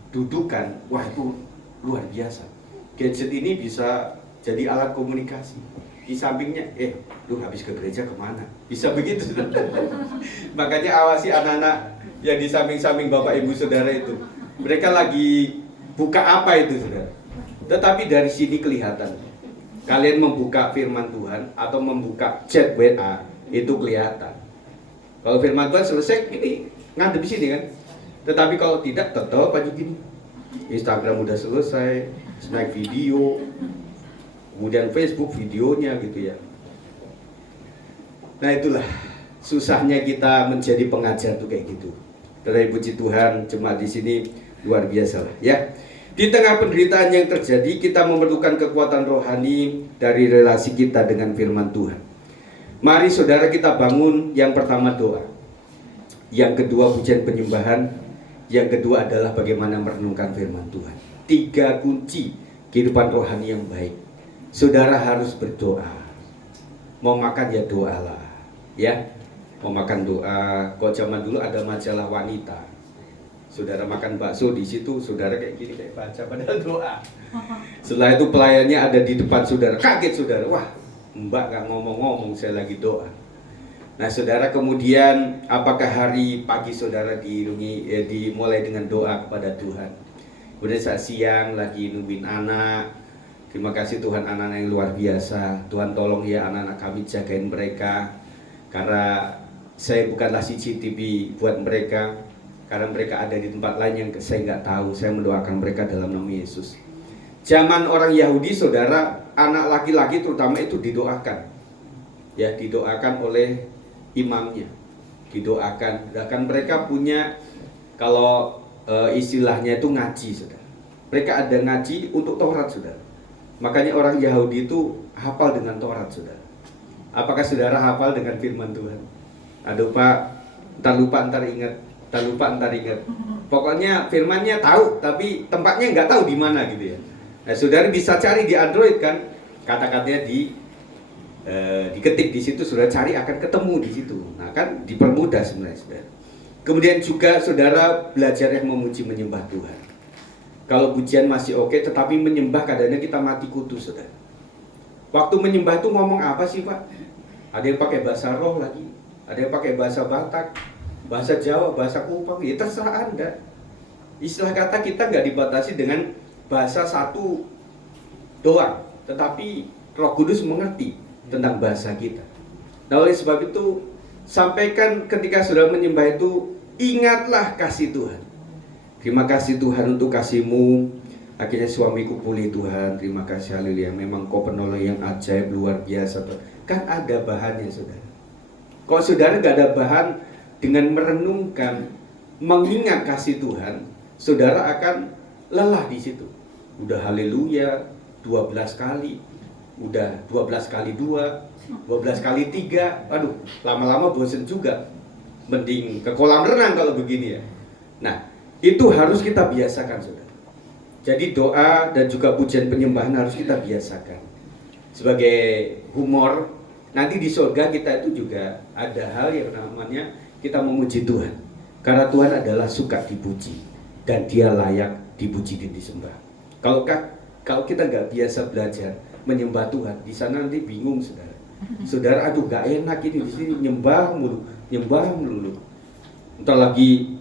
dudukan, wah itu luar biasa. Gadget ini bisa jadi alat komunikasi. Di sampingnya, lu habis ke gereja kemana? Bisa begitu. Makanya awasi anak-anak yang di samping-samping bapak ibu saudara itu. Mereka lagi buka apa itu saudara? Tetapi dari sini kelihatan. Kalian membuka firman Tuhan atau membuka chat WA, itu kelihatan. Kalau firman Tuhan selesai, ini ngadep di sini kan. Tetapi kalau tidak, tetap aja gini. Instagram udah selesai, snack video, kemudian Facebook videonya gitu ya. Nah itulah susahnya kita menjadi pengajar tuh kayak gitu. Tetapi puji Tuhan, jemaat di sini luar biasa lah ya. Di tengah penderitaan yang terjadi, kita memerlukan kekuatan rohani dari relasi kita dengan firman Tuhan. Mari saudara kita bangun, yang pertama doa, yang kedua pujian penyembahan, yang kedua adalah bagaimana merenungkan firman Tuhan. 3 kunci kehidupan rohani yang baik. Saudara harus berdoa. Mau makan ya doalah, ya. Mau makan doa. Kok zaman dulu ada majalah wanita. Saudara makan bakso di situ, saudara kayak gini kayak baca padahal doa. Setelah itu pelayannya ada di depan saudara, kaget saudara. Wah, Mbak gak ngomong-ngomong, saya lagi doa. Nah saudara, kemudian apakah hari pagi saudara dimulai dengan doa kepada Tuhan? Kemudian saat siang lagi nungguin anak. Terima kasih Tuhan, anak-anak yang luar biasa. Tuhan tolong ya anak-anak kami, jagain mereka. Karena saya bukanlah CCTV buat mereka. Karena mereka ada di tempat lain yang saya nggak tahu. Saya mendoakan mereka dalam nama Yesus. Zaman orang Yahudi saudara, anak laki-laki terutama itu didoakan. Ya, didoakan oleh imamnya. didoakan. Bahkan mereka punya, kalau istilahnya itu ngaji, saudara. Mereka ada ngaji untuk Taurat, saudara. Makanya orang Yahudi itu hafal dengan Taurat, saudara. Apakah saudara hafal dengan firman Tuhan? Aduh Pak, ntar lupa ntar ingat. Pokoknya firmannya tahu, tapi tempatnya nggak tahu di mana gitu ya. Nah, saudara bisa cari di Android kan, kata-katanya diketik di situ, saudara cari akan ketemu di situ. Nah kan dipermudah sebenarnya, saudara. Kemudian juga saudara belajar yang memuji menyembah Tuhan. Kalau pujian masih oke, tetapi menyembah kadang-kadang kita mati kutu, saudara. Waktu menyembah itu ngomong apa sih Pak? Ada yang pakai bahasa roh lagi, ada yang pakai bahasa Batak, bahasa Jawa, bahasa Kupang, ya terserah Anda. Istilah kata kita nggak dibatasi dengan bahasa satu doang, tetapi Roh Kudus mengerti tentang bahasa kita. Nah oleh sebab itu, sampaikan ketika sudah menyembah itu, ingatlah kasih Tuhan. Terima kasih Tuhan untuk kasih-Mu. Akhirnya suamiku pulih Tuhan. Terima kasih, haleluya. Memang Kau penolong yang ajaib, luar biasa. Kan ada bahannya, saudara. Kalau saudara nggak ada bahan, dengan merenungkan, mengingat kasih Tuhan, saudara akan lelah di situ. Udah haleluya 12 kali, udah 12 kali 2, 12 kali 3, aduh lama-lama bosen juga. Mending ke kolam renang kalau begini ya. Nah, itu harus kita biasakan, saudara. Jadi doa dan juga pujian penyembahan harus kita biasakan. Sebagai humor, nanti di surga kita itu juga ada hal yang namanya kita memuji Tuhan. Karena Tuhan adalah suka dipuji dan Dia layak dipuji dan disembah. Kalau kita nggak biasa belajar menyembah Tuhan, di sana nanti bingung, saudara. Saudara, aduh nggak enak ini di sini nyembah mulu. Entar lagi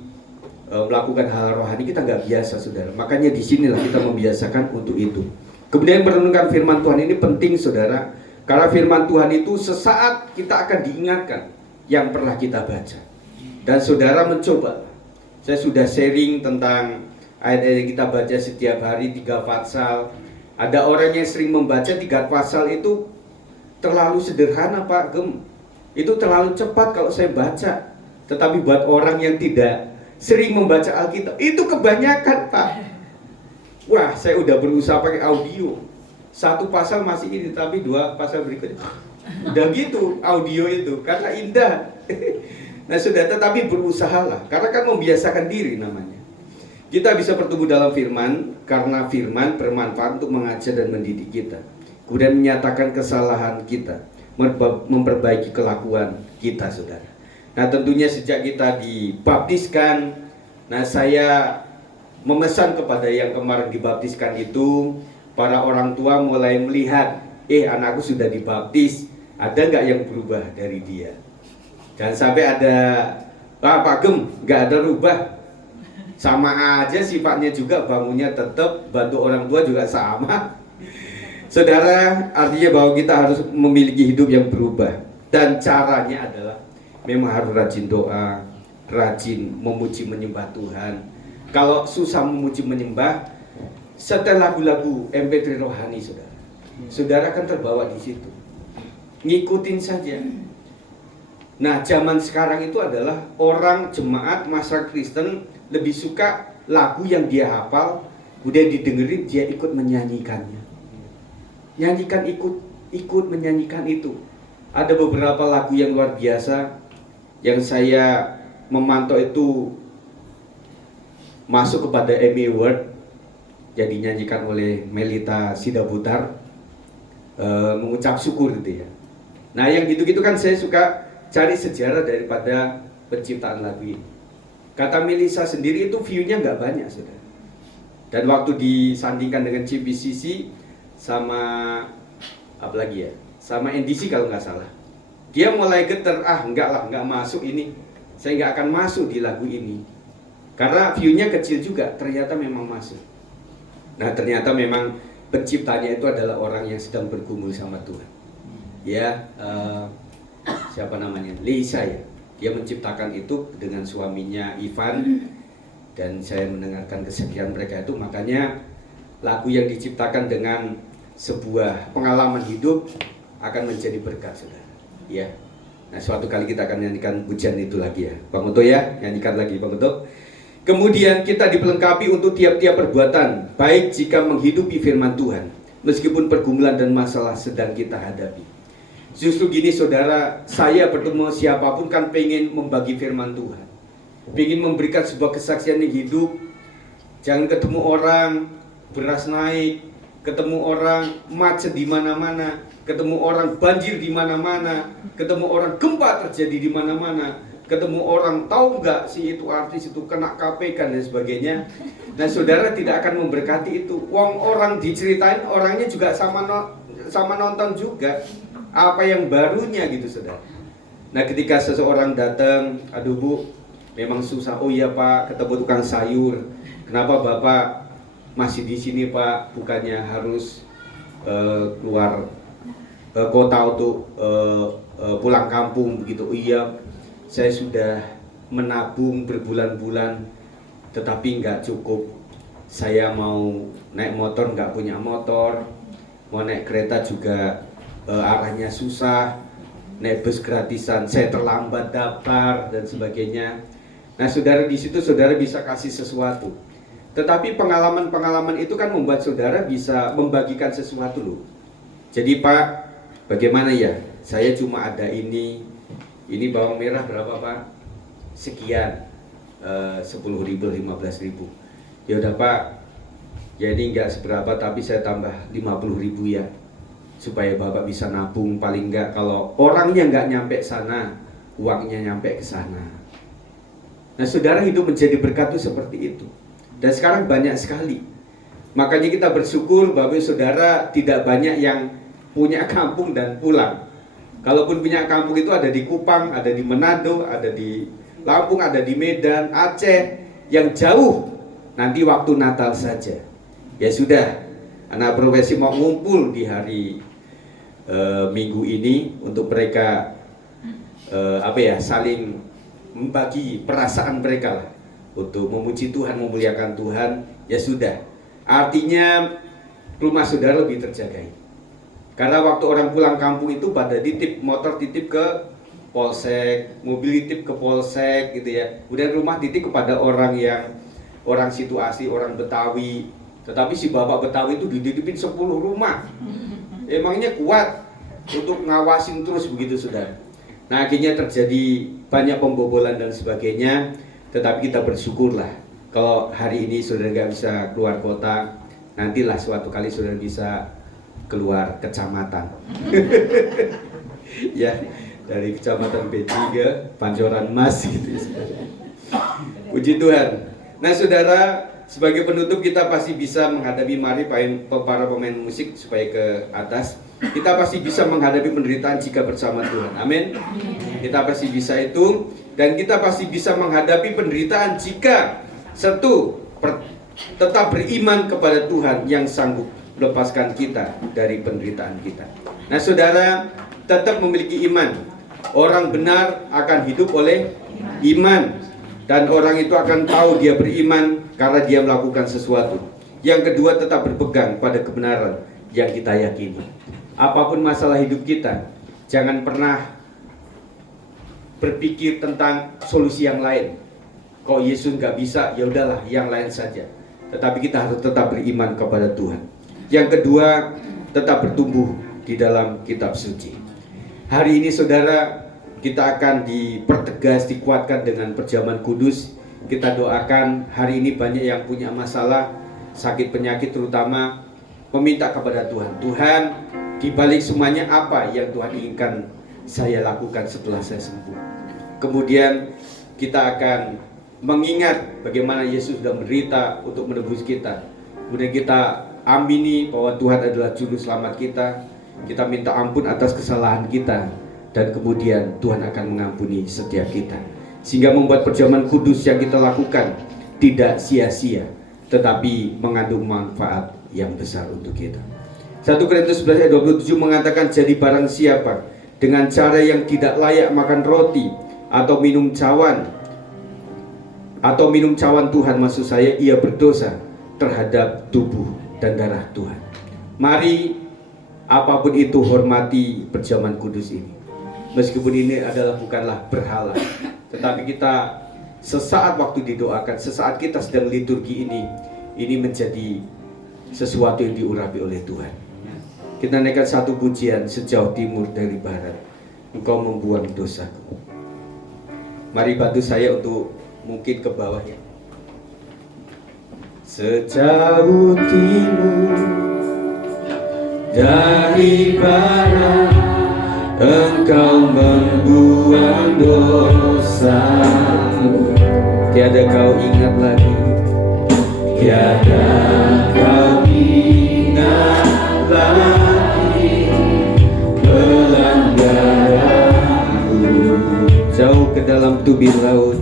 melakukan hal rohani kita nggak biasa, saudara. Makanya disinilah kita membiasakan untuk itu. Kemudian merenungkan firman Tuhan ini penting, saudara, karena firman Tuhan itu sesaat kita akan diingatkan yang pernah kita baca. Dan saudara mencoba. Saya sudah sharing tentang ayat-ayat yang kita baca setiap hari, 3 pasal. Ada orang yang sering membaca 3 pasal itu terlalu sederhana Pak Gem. Itu terlalu cepat kalau saya baca. Tetapi buat orang yang tidak sering membaca Alkitab, itu kebanyakan Pak. Wah, saya udah berusaha pakai audio. 1 pasal masih ini, tapi 2 pasal berikutnya udah gitu audio itu, karena indah. Nah sudah, tetapi berusahalah, karena kan membiasakan diri namanya. Kita bisa bertumbuh dalam firman, karena firman bermanfaat untuk mengajar dan mendidik kita. Kemudian menyatakan kesalahan kita, memperbaiki kelakuan kita, saudara. Nah tentunya sejak kita dibaptiskan, nah saya memesan kepada yang kemarin dibaptiskan itu, para orang tua mulai melihat, anakku sudah dibaptis, ada nggak yang berubah dari dia? Jangan sampai ada, Pak Gem, nggak ada rubah, sama aja sifatnya juga, bangunnya tetap, bantu orang tua juga sama. Saudara, artinya bahwa kita harus memiliki hidup yang berubah. Dan caranya adalah memang harus rajin doa, rajin memuji menyembah Tuhan. Kalau susah memuji menyembah, setel lagu-lagu MP3 rohani, saudara. Saudara akan terbawa di situ. Ngikutin saja. Nah, zaman sekarang itu adalah orang jemaat masyarakat Kristen lebih suka lagu yang dia hafal, udah didengerin, dia ikut menyanyikannya. Nyanyikan, ikut menyanyikan itu. Ada beberapa lagu yang luar biasa yang saya memantau itu masuk kepada Emmy Award, jadi dinyanyikan oleh Melita Sidabutar, mengucap syukur gitu ya. Nah yang gitu-gitu kan saya suka cari sejarah daripada penciptaan lagu ini. Kata Melisa sendiri itu view-nya nggak banyak, saudara. Dan waktu disandingkan dengan CBCC sama apa lagi ya, sama NDC kalau nggak salah, dia mulai geter, nggak masuk ini, saya nggak akan masuk di lagu ini. Karena view-nya kecil juga, ternyata memang masuk. Nah ternyata memang penciptanya itu adalah orang yang sedang bergumul sama Tuhan. Ya, siapa namanya? Lisa ya. Dia menciptakan itu dengan suaminya Ivan. Dan saya mendengarkan kesedihan mereka itu, makanya lagu yang diciptakan dengan sebuah pengalaman hidup akan menjadi berkat, saudara. Ya. Nah, suatu kali kita akan nyanyikan pujian itu lagi ya. Bang Uto ya, nyanyikan lagi Bang Uto. Kemudian kita dipelengkapi untuk tiap-tiap perbuatan, baik jika menghidupi firman Tuhan, meskipun pergumulan dan masalah sedang kita hadapi. Justru gini saudara, saya bertemu siapapun kan pengen membagi firman Tuhan, pengen memberikan sebuah kesaksian yang hidup. Jangan ketemu orang beras naik, ketemu orang macet di mana-mana, ketemu orang banjir di mana-mana, ketemu orang gempa terjadi di mana-mana, ketemu orang tahu nggak si itu artis itu kena KPK dan sebagainya. Nah saudara tidak akan memberkati itu. Wong orang diceritain orangnya juga sama nonton juga. Apa yang barunya gitu saudara. Nah ketika seseorang datang, aduh Bu, memang susah. Oh iya Pak, ketemu tukang sayur. Kenapa Bapak masih di sini Pak? Bukannya harus keluar kota untuk pulang kampung begitu? Iya, saya sudah menabung berbulan-bulan, tetapi nggak cukup. Saya mau naik motor nggak punya motor, mau naik kereta juga arahnya susah, naik bus gratisan saya terlambat daftar dan sebagainya. Nah saudara, di situ saudara bisa kasih sesuatu. Tetapi pengalaman-pengalaman itu kan membuat saudara bisa membagikan sesuatu loh. Jadi Pak, bagaimana ya? Saya cuma ada ini bawang merah berapa Pak? Sekian, 10.000, 15.000. Ya udah Pak, ya ini nggak seberapa tapi saya tambah 50.000 ya, supaya Bapak bisa nabung. Paling nggak kalau orangnya nggak nyampe sana, uangnya nyampe ke sana. Nah saudara, hidup menjadi berkat itu seperti itu. Dan sekarang banyak sekali. Makanya kita bersyukur Bapak saudara tidak banyak yang punya kampung dan pulang. Kalaupun punya kampung itu ada di Kupang, ada di Manado, ada di Lampung, ada di Medan, Aceh. Yang jauh nanti waktu Natal saja. Ya sudah, anak profesi mau ngumpul di hari Minggu ini untuk mereka saling membagi perasaan mereka lah, untuk memuji Tuhan, memuliakan Tuhan. Ya sudah, artinya rumah saudara lebih terjagai. Karena waktu orang pulang kampung itu pada titip motor, titip ke polsek, mobil titip ke polsek gitu ya. Kemudian rumah titip kepada orang situasi, orang Betawi. Tetapi si bapak Betawi itu dititipin 10 rumah. Emangnya kuat untuk ngawasin terus begitu saudara. Nah akhirnya terjadi banyak pembobolan dan sebagainya. Tetapi kita bersyukurlah kalau hari ini saudara nggak bisa keluar kota, nantilah suatu kali saudara bisa keluar kecamatan. Ya, dari kecamatan B3 Pancoran Mas gitu. Puji Tuhan. Nah saudara, sebagai penutup kita pasti bisa menghadapi, mari para pemain musik supaya ke atas. Kita pasti bisa menghadapi penderitaan jika bersama Tuhan. Amin. Kita pasti bisa itu. Dan kita pasti bisa menghadapi penderitaan jika tetap beriman kepada Tuhan yang sanggup melepaskan kita dari penderitaan kita. Nah saudara, tetap memiliki iman. Orang benar akan hidup oleh iman. Dan orang itu akan tahu dia beriman karena dia melakukan sesuatu. Yang kedua, tetap berpegang pada kebenaran yang kita yakini. Apapun masalah hidup kita, jangan pernah berpikir tentang solusi yang lain. Kok Yesus nggak bisa, ya udahlah yang lain saja. Tetapi kita harus tetap beriman kepada Tuhan. Yang kedua, tetap bertumbuh di dalam kitab suci. Hari ini saudara, kita akan dipertegas, dikuatkan dengan perjamuan kudus. Kita doakan, hari ini banyak yang punya masalah, sakit penyakit terutama, meminta kepada Tuhan. Tuhan, di balik semuanya apa yang Tuhan inginkan saya lakukan setelah saya sembuh. Kemudian kita akan mengingat bagaimana Yesus sudah menderita untuk menebus kita. Kemudian kita amini bahwa Tuhan adalah juru selamat kita. Kita minta ampun atas kesalahan kita. Dan kemudian Tuhan akan mengampuni setiap kita. Sehingga membuat perjamuan kudus yang kita lakukan tidak sia-sia, tetapi mengandung manfaat yang besar untuk kita. 1 Korintus 11 ayat 27 mengatakan, jadi barang siapa dengan cara yang tidak layak makan roti atau minum cawan Tuhan, maksud saya, ia berdosa terhadap tubuh dan darah Tuhan. Mari apapun itu hormati perjamuan kudus ini. Meskipun ini bukanlah berhala, tetapi kita sesaat waktu didoakan, sesaat kita sedang liturgi ini menjadi sesuatu yang diurapi oleh Tuhan. Kita naikkan satu pujian, sejauh timur dari barat, Engkau membuang dosaku. Mari bantu saya untuk mungkin ke bawah ya. Sejauh timur dari barat, Engkau membuang dosaku. Tiada kau ingat lagi, tiada kau ingat lagi pelanggaranku. Jauh ke dalam tubir laut,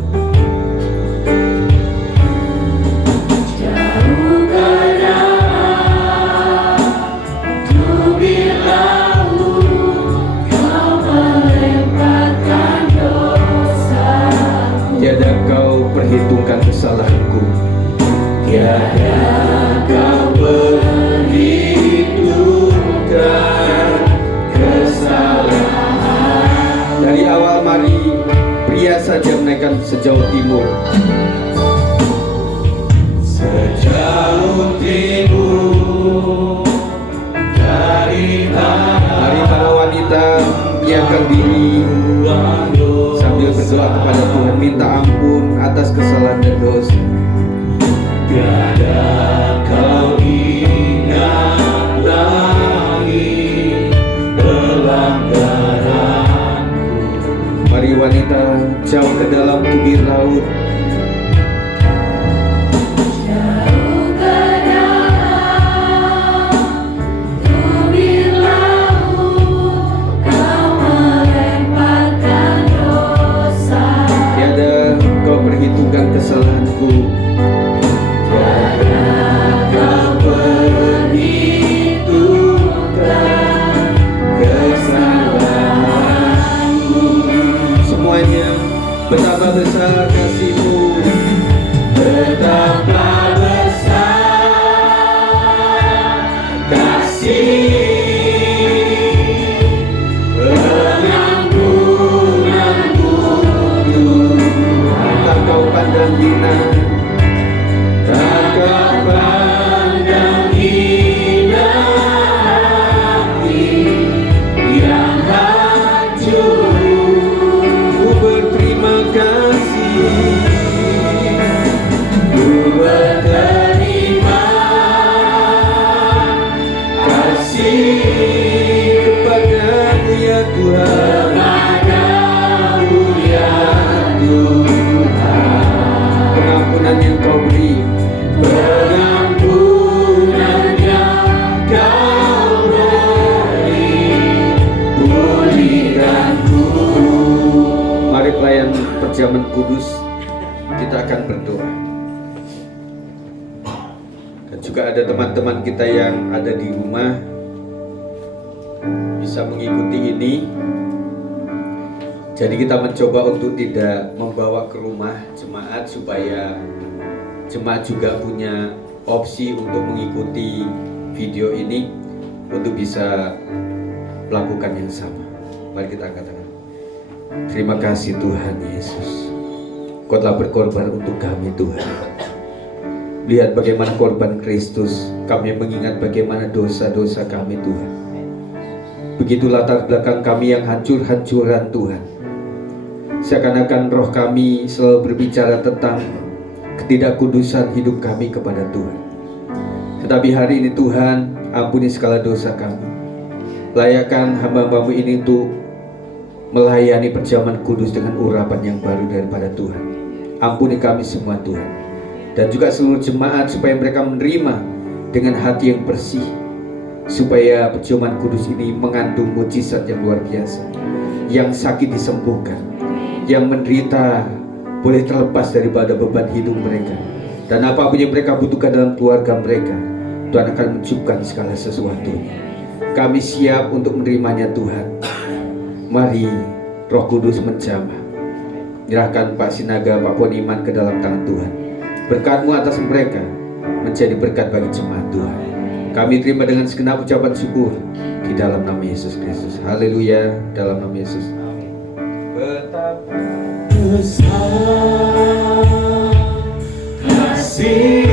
perhitungkan kesalahanku, tiada kau perhitungkan kesalahan. Dari awal mari pria saja menaikkan sejauh timur. Sejauh timur dari barat. Mari para wanita menyiapkan diri sambil berdoa kepada Tuhan, minta ampun atas kesalahan dan dosa. Tiada kau ingat lagi pelanggaranku. Mari wanita jauh ke dalam tubir laut. Perhitungkan kesalahanku, tiada kau perhitungkan kesalahanku. Semuanya, betapa besar kasih-Mu, betapa besar kasih. Kau pandang hina, tak kau pandang hina hati yang hancur. Ku berterima kasih, ku berterima kasih kepadamu ya Tuhan, kepadamu ya Tuhan. Pengampunan yang kau beri, pengampunan yang kau beri, pulihkanku. Mari pelayan perjamuan kudus, kita akan berdoa. Dan juga ada teman-teman kita yang ada di rumah bisa mengikuti ini. Jadi kita mencoba untuk tidak membawa ke rumah jemaat supaya jemaat juga punya opsi untuk mengikuti video ini untuk bisa melakukan yang sama. Mari kita angkat tangan. Terima kasih Tuhan Yesus, Kau telah berkorban untuk kami Tuhan. Lihat bagaimana korban Kristus, kami mengingat bagaimana dosa-dosa kami Tuhan. Begitu latar belakang kami yang hancur-hancuran Tuhan. Seakan-akan roh kami selalu berbicara tentang ketidakkudusan hidup kami kepada Tuhan. Tetapi hari ini Tuhan, ampuni segala dosa kami. Layakkan hamba-Hamba-Mu ini untuk melayani perjamuan kudus dengan urapan yang baru daripada Tuhan. Ampuni kami semua Tuhan. Dan juga seluruh jemaat supaya mereka menerima dengan hati yang bersih. Supaya perjamuan kudus ini mengandung mujizat yang luar biasa. Yang sakit disembuhkan, yang menderita boleh terlepas daripada beban hidup mereka, dan apapun yang mereka butuhkan dalam keluarga mereka, Tuhan akan mencukupkan segala sesuatu. Kami siap untuk menerimanya Tuhan. Mari Roh Kudus menjamah. Nyerahkan Pak Sinaga, Pak Poniman ke dalam tangan Tuhan. Berkat-Mu atas mereka menjadi berkat bagi jemaat Tuhan. Kami terima dengan segenap ucapan syukur di dalam nama Yesus Kristus. Haleluya, dalam nama Yesus. betapa besar kasih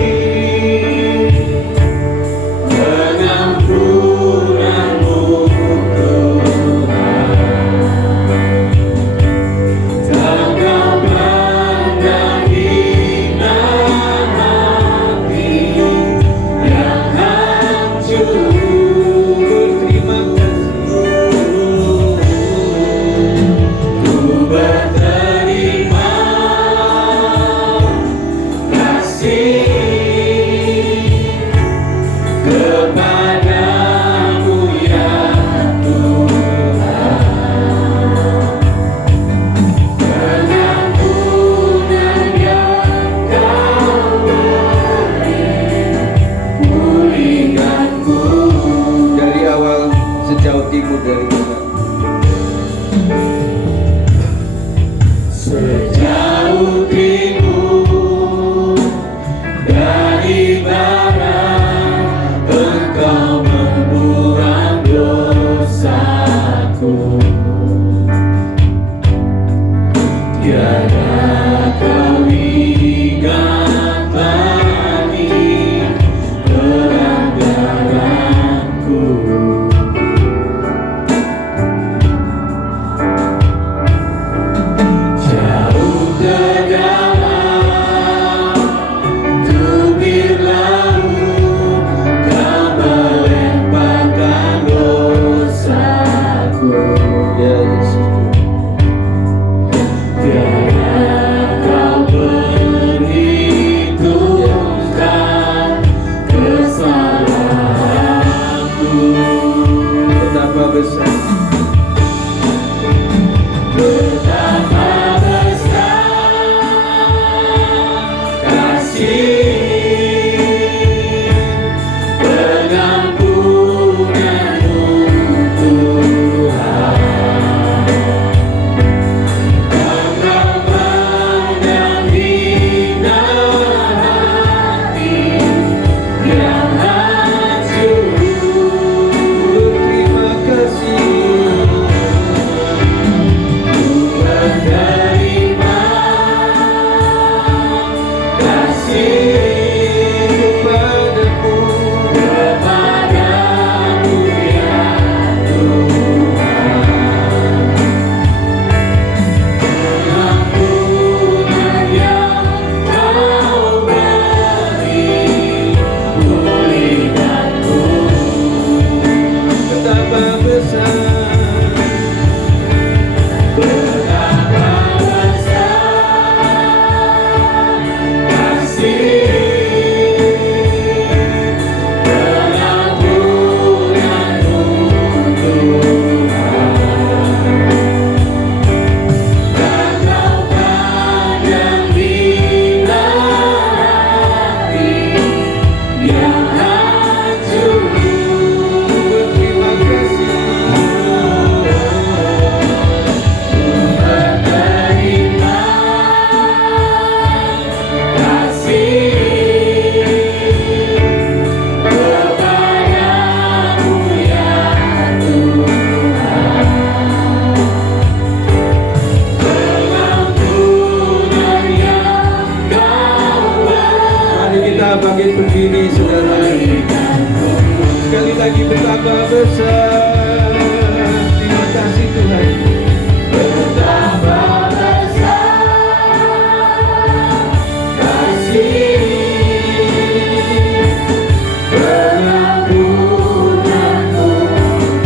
pengampunanmu Tuhan, tak kau pandang hina hati yang hancur. berterima kasih. Ku berterima kasih kepadamu ya Tuhan, pengampunan yang Kau beri, pulihkanku. Dari awal sejauh timur dari barat, Sejauh timur dari barat, Engkau membuang dosaku. Tiada Kau ingat lagi pelanggaranku. Jauh ke dalam tubir laut, Kau melemparkan dosaku. ya Yesus. Tiada Kau perhitungkan kesalahanku. Betapa besar Betapa besar kasih pengampunanmu Tuhan, Engkau pandang hina hati yang hancur. berterima kasih. Berterima kasih Kepadamu kepadamu ya Tuhan, pengampunan yang Kau beri, pulihkanku. betapa besar. Betapa besar kasih pengampunanmu Tuhan, tak Kau pandang hina hati yang hancur. Berterima kasih. Berterima kasih kepadamu ya Tuhan, pengampunan yang Kau Mari kita bangkit berdiri, saudara. berikanku. Sekali lagi betapa besar. Terima kasih Tuhan. Betapa besar kasih pengampunanmu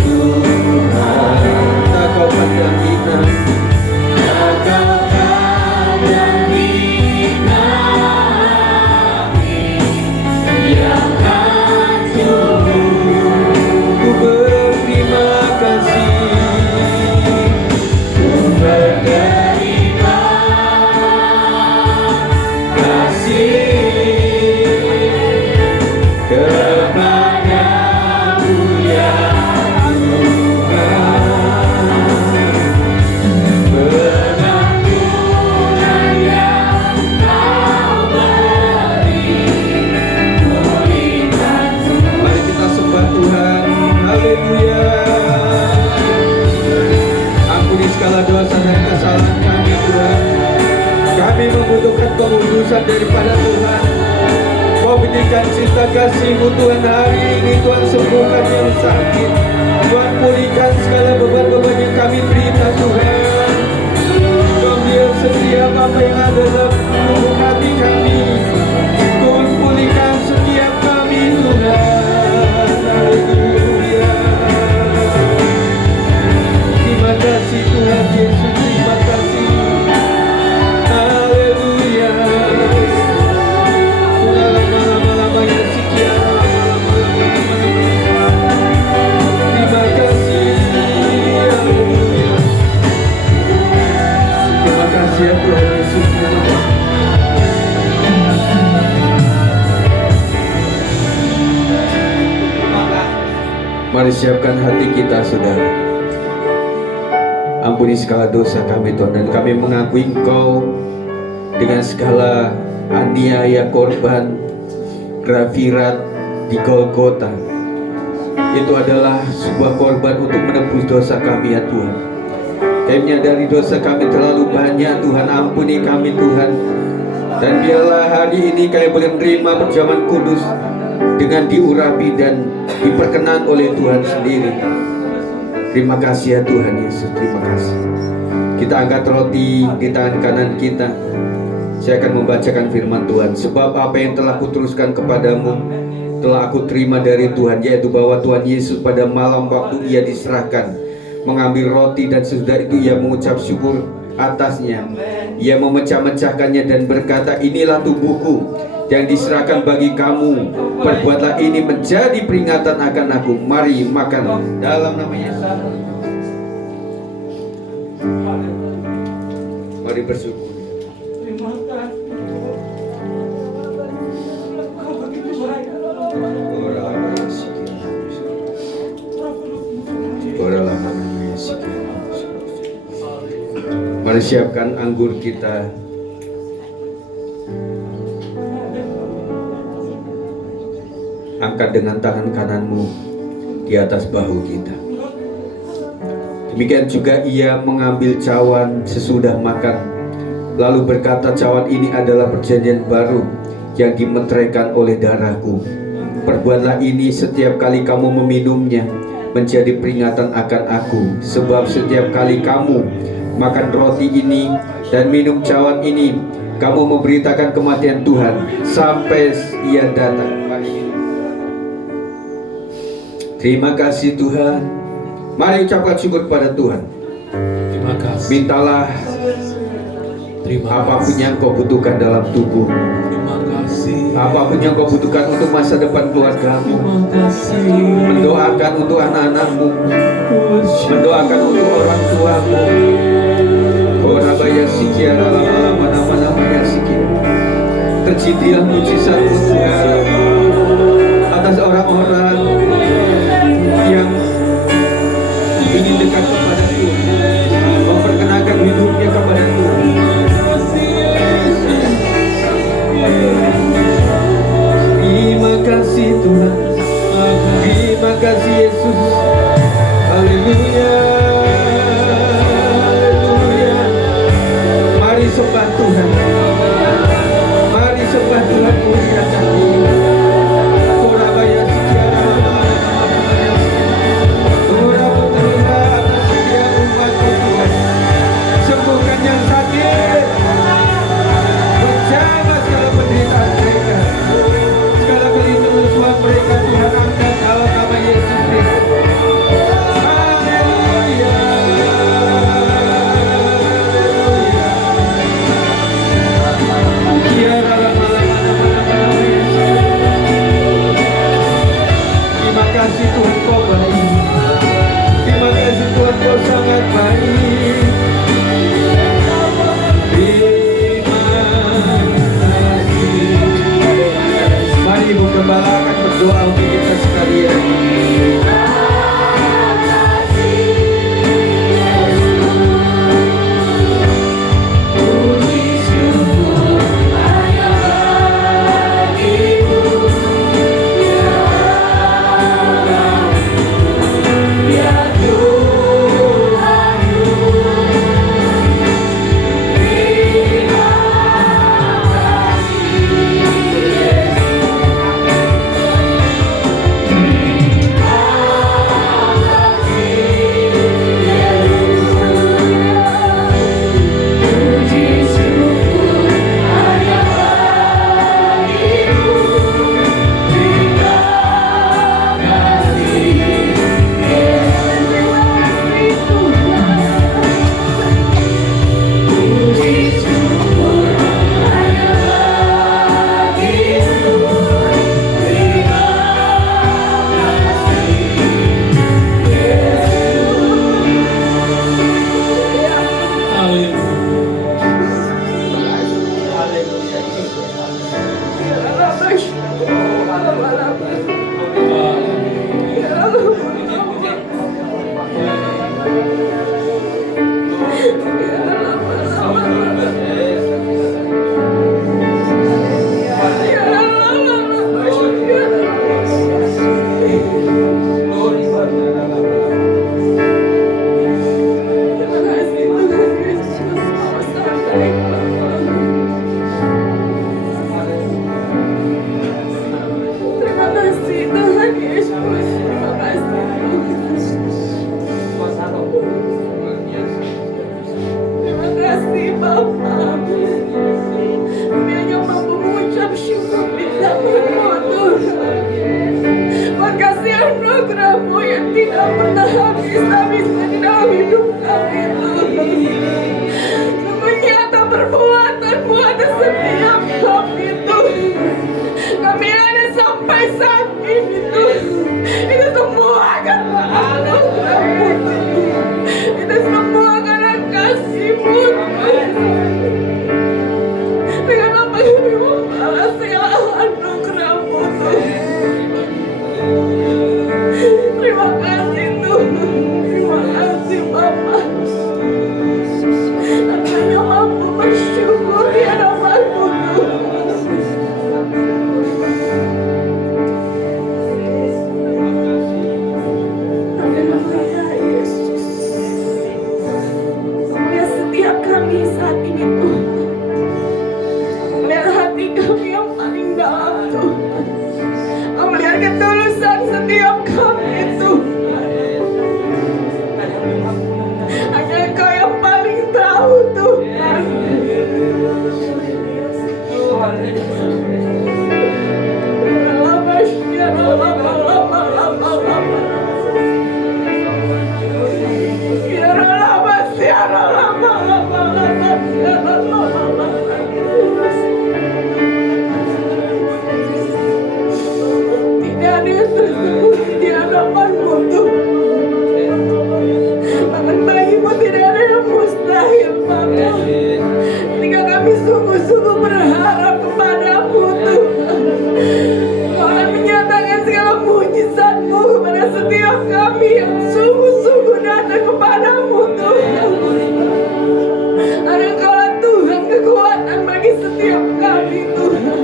Tuhan, Tak kau pandang hina. tak Kau pandang hina hati yang hancur. Ku cinta kasih-Mu Tuhan, hari ini Tuhan sembuhkan yang sakit. Tuhan pulihkan segala beban-beban yang kami derita Tuhan. Ambil setiap apa yang ada dalam lubuk hati kami. Tuhan pulihkan setiap kami Tuhan. Haleluya. Terima kasih Tuhan Yesus, terima kasih. Haleluya. Lama-lama ya sekian. Terima kasih. Haleluya. Terima kasih ya Tuhan Yesus. Mari siapkan hati kita, saudara. Ampuni segala dosa kami Tuhan, dan kami mengakui Engkau dengan segala aniaya korban grafirat di Golgota. Itu adalah sebuah korban untuk menebus dosa kami ya Tuhan. Kami menyadari dosa kami terlalu banyak Tuhan, ampuni kami Tuhan. Dan biarlah hari ini kami boleh menerima perjamuan kudus dengan diurapi dan diperkenan oleh Tuhan sendiri. Terima kasih ya Tuhan Yesus, terima kasih. Kita angkat roti di tangan kanan kita. Saya akan membacakan firman Tuhan. Sebab apa yang telah kuteruskan kepadamu telah aku terima dari Tuhan, yaitu bahwa Tuhan Yesus pada malam waktu ia diserahkan mengambil roti, dan sesudah itu ia mengucap syukur atasnya. Ia memecah-mecahkannya dan berkata, inilah tubuhku yang diserahkan bagi kamu. Perbuatlah ini menjadi peringatan akan aku. Mari makan dalam nama Yesus. Mari bersyukur. Mari siapkan anggur kita. Angkat dengan tangan kananmu di atas bahu kita. Demikian juga ia mengambil cawan sesudah makan, lalu berkata, cawan ini adalah perjanjian baru yang dimeteraikan oleh darahku. Perbuatlah ini setiap kali kamu meminumnya menjadi peringatan akan aku. Sebab setiap kali kamu makan roti ini dan minum cawan ini, kamu memberitakan kematian Tuhan sampai ia datang. Terima kasih Tuhan. Mari ucapkan syukur kepada Tuhan. Terima kasih. Mintalah apapun yang kau butuhkan dalam tubuh. Terima kasih. Apapun yang kau butuhkan untuk masa depan keluargamu. Terima kasih. Mendoakan untuk anak-anakmu. Mendoakan untuk orang tuamu. Orabaya sikiara lama-lama nama-namanya sikiara. Terjadilah mujizat-Mu Tuhan atas orang-orang yang ingin dekat kepada Tuhan, memperkenalkan hidupnya kepada Tuhan. Terima kasih Tuhan, terima kasih Yesus. Haleluya, haleluya. Mari sembah Tuhan, mari sembah Tuhan, muliakan Dia. Surabaya sekian sembuhkan yang sakit, menjaga segala penderitaan mereka, segala kelituan mereka Tuhan, angkat dalam nama Yesus Kristus. Haleluya, haleluya. Biarlah malam-malam Yesus. Terima kasih Tuhan, Kau baik. Terima kasih Tuhan, Kau sangat baik. Mari Ibu Gembala akan berdoa untuk kita sekalian. anugerah-Mu yang tidak pernah habis di dalam hidup kami Tuhan. Sungguh nyata perbuatan-Mu atas setiap kami Tuhan. Kami ada sampai saat ini Tuhan. Itu semua karena anugerah-Mu Tuhan. Itu semua karena kasih-Mu Tuhan. Dengan apa kami membalas segala anugerah-Mu Tuhan. Terima kasih Tuhan, terima kasih Bapa. Kami hanya mampu bersyukur di hadapan-Mu Tuhan. Haleluya Yesus. Melihat setiap kami saat ini Tuhan. Melihat hati kami yang paling dalam Tuhan. Melihat ketulusan setiap kami Tuhan. Hanya Engkau yang paling tahu Tuhan. Tidak ada yang tersembunyi di hadapan-Mu Tuhan. Bahkan bagimu tidak ada yang mustahil Bapa. Ketika kami sungguh-sungguh berharap kepada-Mu Tuhan, Kau akan menyatakan segala mujizat-Mu kepada setiap kami yang sungguh-sungguh datang kepada-Mu Tuhan. Karena Engkaulah Tuhan kekuatan bagi setiap kami Tuhan.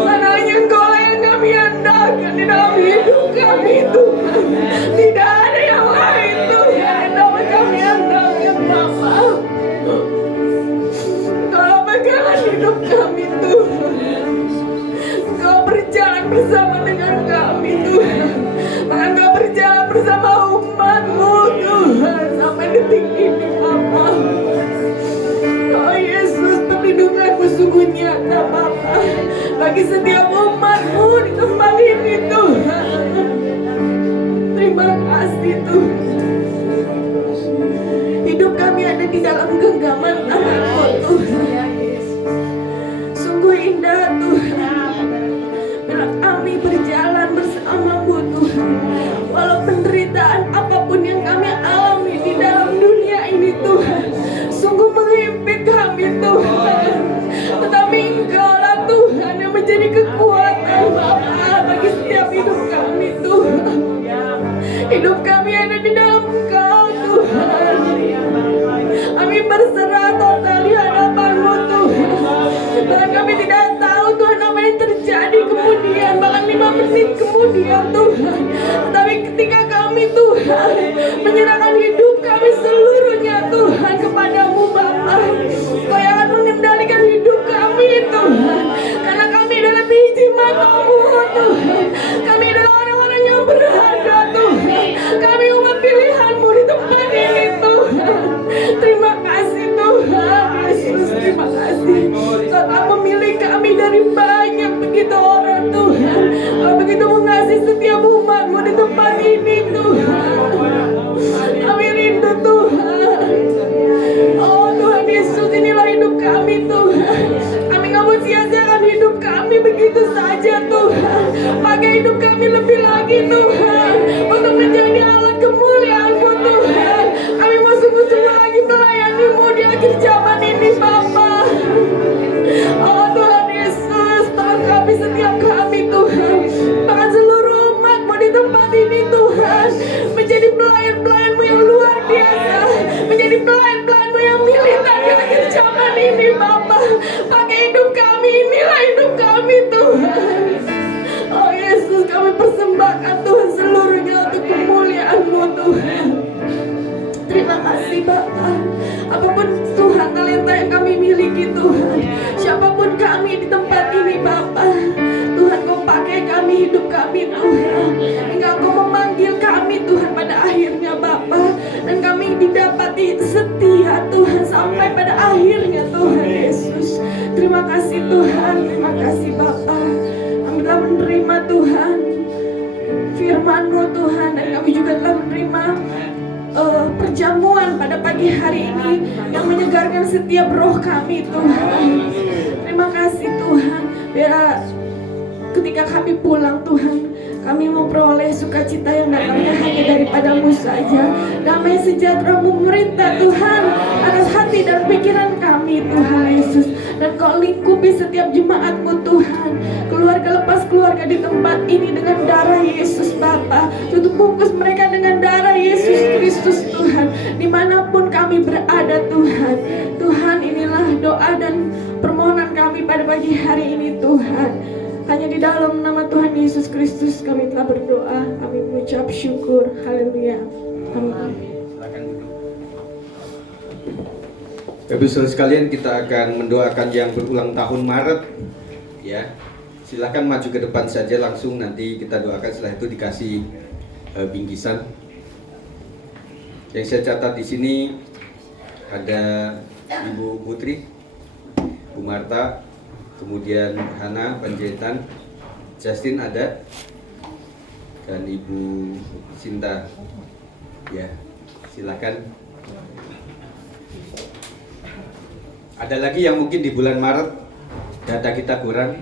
Karena hanya Engkaulah yang kami andalkan di dalam hidup kami Tuhan. Tidak ada yang lain Tuhan yang dapat kami andalkan Bapa. Engkaulah pegangan hidup kami Tuhan. Engkau berjalan bersama dengan kami Tuhan. Bahkan Engkau berjalan bersama umat-Mu Tuhan sampai detik ini Bapa. Oh Yesus, perlindungan-Mu sungguh nyata Bapa bagi setiap umat-Mu di tempat ini Tuhan. Terima kasih Tuhan. Hidup kami ada di dalam genggaman tangan-Mu Tuhan. Sungguh indah Tuhan bila kami berjalan bersama-Mu Tuhan. Walau penderitaan apapun yang kami alami di dalam dunia ini Tuhan, sungguh menghimpit kami Tuhan. Tetapi Engkaulah Tuhan yang menjadi kekuatan Bapa bagi setiap hidup kami Tuhan. Hidup kami ada di dalam Engkau Tuhan. Kami berserah total di hadapan-Mu Tuhan. Dan kami tidak tahu Tuhan apa yang terjadi kemudian, bahkan 5 menit kemudian Tuhan. Tetapi ketika kami Tuhan menyerahkan hidup kami seluruhnya Tuhan kepada-Mu Bapa, Kau yang akan mengendalikan hidup kami Tuhan. Karena kami adalah biji mata-Mu Tuhan. Kami adalah orang-orang yang berharga Tuhan. Kami umat pilihan-Mu di tempat ini Tuhan. Terima kasih Tuhan Yesus, terima kasih. Kau telah memilih kami dari banyak begitu orang Tuhan. Kau begitu mengasihi setiap umat-Mu di tempat ini Tuhan. Kami rindu Tuhan. Oh Tuhan Yesus, inilah hidup kami Tuhan. Kami nggak mau sia-siakan hidup kami begitu saja Tuhan. Pakai hidup kami lebih lagi Tuhan, untuk menjadi alat kemuliaan-Mu Tuhan. Kami mau sungguh-sungguh lagi melayani-Mu di akhir zaman ini Bapa. Oh Tuhan Yesus, tolong kami setiap kami Tuhan. Bapa. Apapun Tuhan talenta yang kami miliki Tuhan, siapapun kami di tempat ini Bapa, Tuhan Kau pakai kami, hidup kami Tuhan, hingga Kau memanggil kami Tuhan pada akhirnya Bapa, dan kami didapati setia Tuhan sampai pada akhirnya Tuhan Yesus. Terima kasih Tuhan, terima kasih Bapa. Kami telah menerima Tuhan firman-Mu Tuhan, dan kami juga telah menerima perjamuan pada pagi hari ini yang menyegarkan setiap roh kami Tuhan. Terima kasih Tuhan, biar ketika kami pulang Tuhan, kami memperoleh sukacita yang datangnya hanya daripada-Mu saja. Damai sejahtera-Mu memerintah Tuhan atas hati dan pikiran kami Tuhan Yesus. Dan Kau lingkupi setiap jemaat-Mu Tuhan, keluarga lepas keluarga di tempat ini dengan darah Yesus Bapa. Tutup bungkus mereka dengan darah Yesus Kristus Tuhan, dimanapun kami berada Tuhan. Tuhan, inilah doa dan permohonan kami pada pagi hari ini Tuhan. Hanya di dalam nama Tuhan Yesus Kristus kami telah berdoa. Kami mengucap syukur. Haleluya. Amin. Bapak Saudara sekalian, kita akan mendoakan yang berulang tahun Maret, ya. Silakan maju ke depan saja langsung, nanti kita doakan. Setelah itu dikasih bingkisan. Yang saya catat di sini ada Ibu Putri, Bu Marta, kemudian Hana Panjaitan, Justin ada, dan Ibu Sinta. Ya, silakan. Ada lagi yang mungkin di bulan Maret data kita kurang.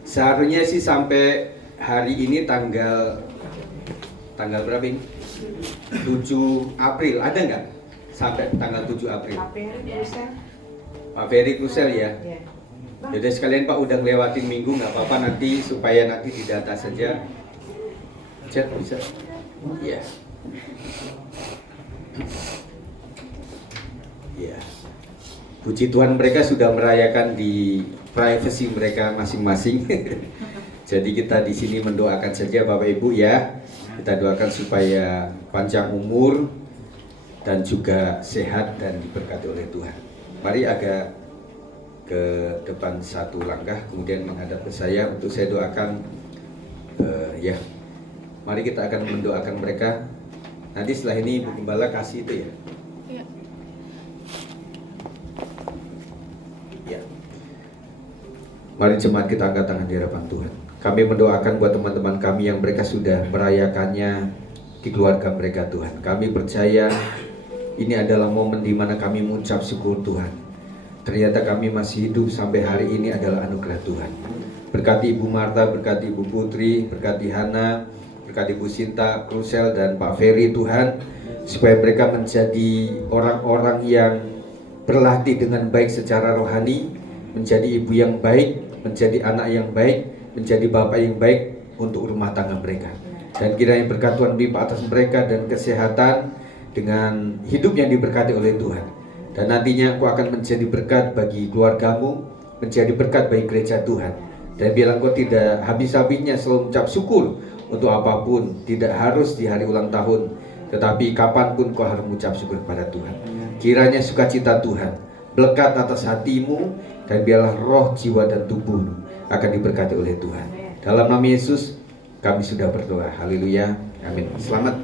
Seharusnya sih sampai hari ini tanggal berapa ini? 7 April, ada nggak? Sampai tanggal 7 April. Pak Ferry Krusel ya. Jadi sekalian Pak udah ngelewatin minggu, nggak apa-apa, nanti supaya nanti didata saja. Chat bisa? Iya. Iya. Puji Tuhan, mereka sudah merayakan di privasi mereka masing-masing. Jadi kita di sini mendoakan saja Bapak Ibu ya. Kita doakan supaya panjang umur dan juga sehat dan diberkati oleh Tuhan. Mari agak ke depan satu langkah, kemudian menghadap ke saya untuk saya doakan. Ya, mari kita akan mendoakan mereka. Nanti setelah ini Ibu Gembala kasih itu ya. Mari jemaat kita angkat tangan di hadapan Tuhan. Kami mendoakan buat teman-teman kami yang mereka sudah merayakannya di keluarga mereka Tuhan. Kami percaya ini adalah momen di mana kami mengucap syukur Tuhan. Ternyata kami masih hidup sampai hari ini adalah anugerah Tuhan. Berkati Ibu Marta, berkati Ibu Putri, berkati Hana, berkati Ibu Sinta, Krusel, dan Pak Ferry Tuhan. Supaya mereka menjadi orang-orang yang berlatih dengan baik secara rohani, menjadi ibu yang baik, menjadi anak yang baik, menjadi bapak yang baik untuk rumah tangga mereka. Dan kiranya berkat Tuhan limpah atas mereka dan kesehatan dengan hidup yang diberkati oleh Tuhan. Dan nantinya Engkau akan menjadi berkat bagi keluargamu, menjadi berkat bagi gereja Tuhan. Dan biarlah Engkau tidak habis-habisnya selalu mengucap syukur untuk apapun, tidak harus di hari ulang tahun, tetapi kapanpun Engkau harus mengucap syukur kepada Tuhan. Kiranya sukacita Tuhan melekat atas hatimu, dan biarlah roh, jiwa, dan tubuhmu akan diberkati oleh Tuhan. Dalam nama Yesus kami sudah berdoa. Haleluya. Amin. Selamat.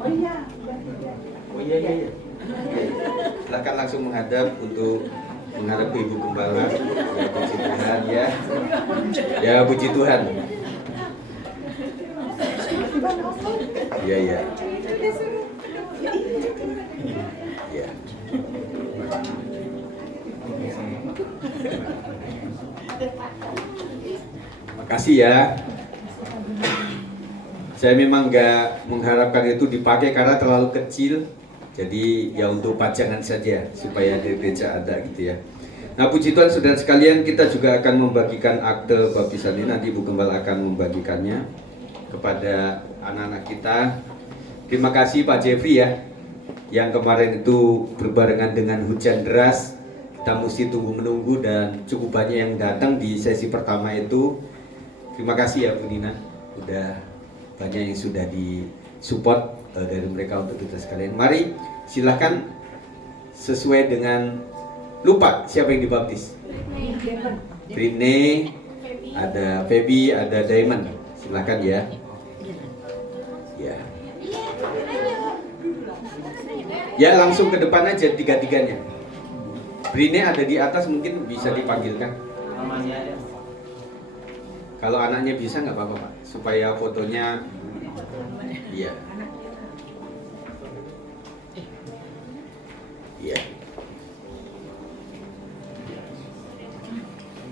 Oh iya. Silakan langsung menghadap untuk menghadap Ibu Gembala. Ya, puji Tuhan ya. Ya, puji Tuhan. Iya. Ya. Makasih ya. Saya memang nggak mengharapkan itu dipakai karena terlalu kecil. Jadi ya untuk pajangan saja supaya di gereja ada gitu ya. Nah, puji Tuhan saudara sekalian, kita juga akan membagikan akte baptisan ini. Nanti Ibu Gembala akan membagikannya kepada anak-anak kita. Terima kasih Pak Jeffrey ya, yang kemarin itu berbarengan dengan hujan deras. Kita mesti tunggu menunggu dan cukup banyak yang datang di sesi pertama itu. Terima kasih ya Bu Nina, udah banyak yang sudah disupport dari mereka untuk kita sekalian. Mari silahkan sesuai dengan, lupa siapa yang dibaptis? Britney, ada Feby, ada Diamond. Silahkan ya. Ya. Ya, langsung ke depan aja tiga-tiganya. Britney ada di atas, mungkin bisa dipanggilkan. Kalau anaknya bisa nggak apa-apa Pak, supaya fotonya, iya. Iya.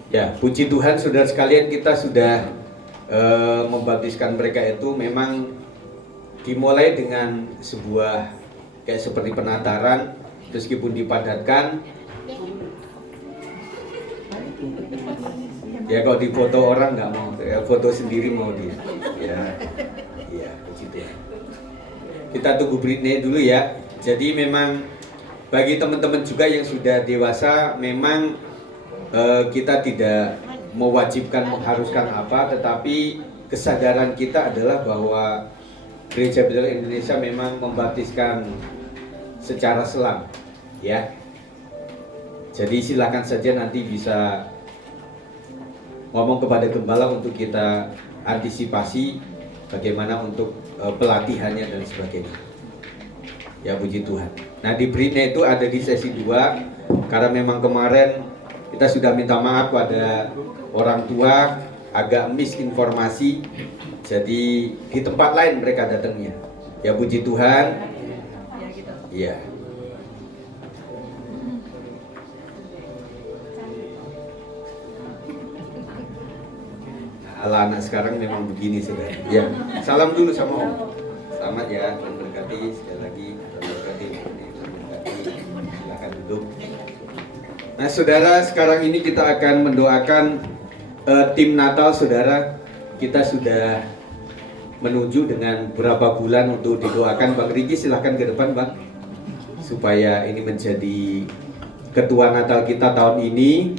Ya, puji Tuhan saudara sekalian, kita sudah membaptiskan mereka itu memang dimulai dengan sebuah kayak seperti penataran, meskipun dipadatkan. Ya kalau difoto orang nggak mau, ya, foto sendiri mau dia. Ya, puji Tuhan. Kita tunggu Britney dulu ya. Jadi memang bagi teman-teman juga yang sudah dewasa, memang kita tidak mewajibkan mengharuskan apa, tetapi kesadaran kita adalah bahwa Gereja Betel Indonesia memang membaptiskan secara selang, ya. Jadi silakan saja nanti bisa ngomong kepada gembala untuk kita antisipasi bagaimana untuk pelatihannya dan sebagainya. Ya, puji Tuhan. Nah, di Britney itu ada di sesi 2 karena memang kemarin kita sudah minta maaf pada orang tua, agak misinformasi. Jadi di tempat lain mereka datangnya. Ya, puji Tuhan. Iya. Ala anak sekarang memang begini sudah. Ya, salam dulu sama Om. Selamat ya, Tuhan berkati sekali lagi. Tuhan berkati, Tuhan berkati. Silakan duduk. Nah, saudara, sekarang ini kita akan mendoakan tim Natal, saudara. Kita sudah menuju dengan berapa bulan untuk didoakan. Bang Riki, silahkan ke depan, Bang, supaya ini menjadi ketua Natal kita tahun ini.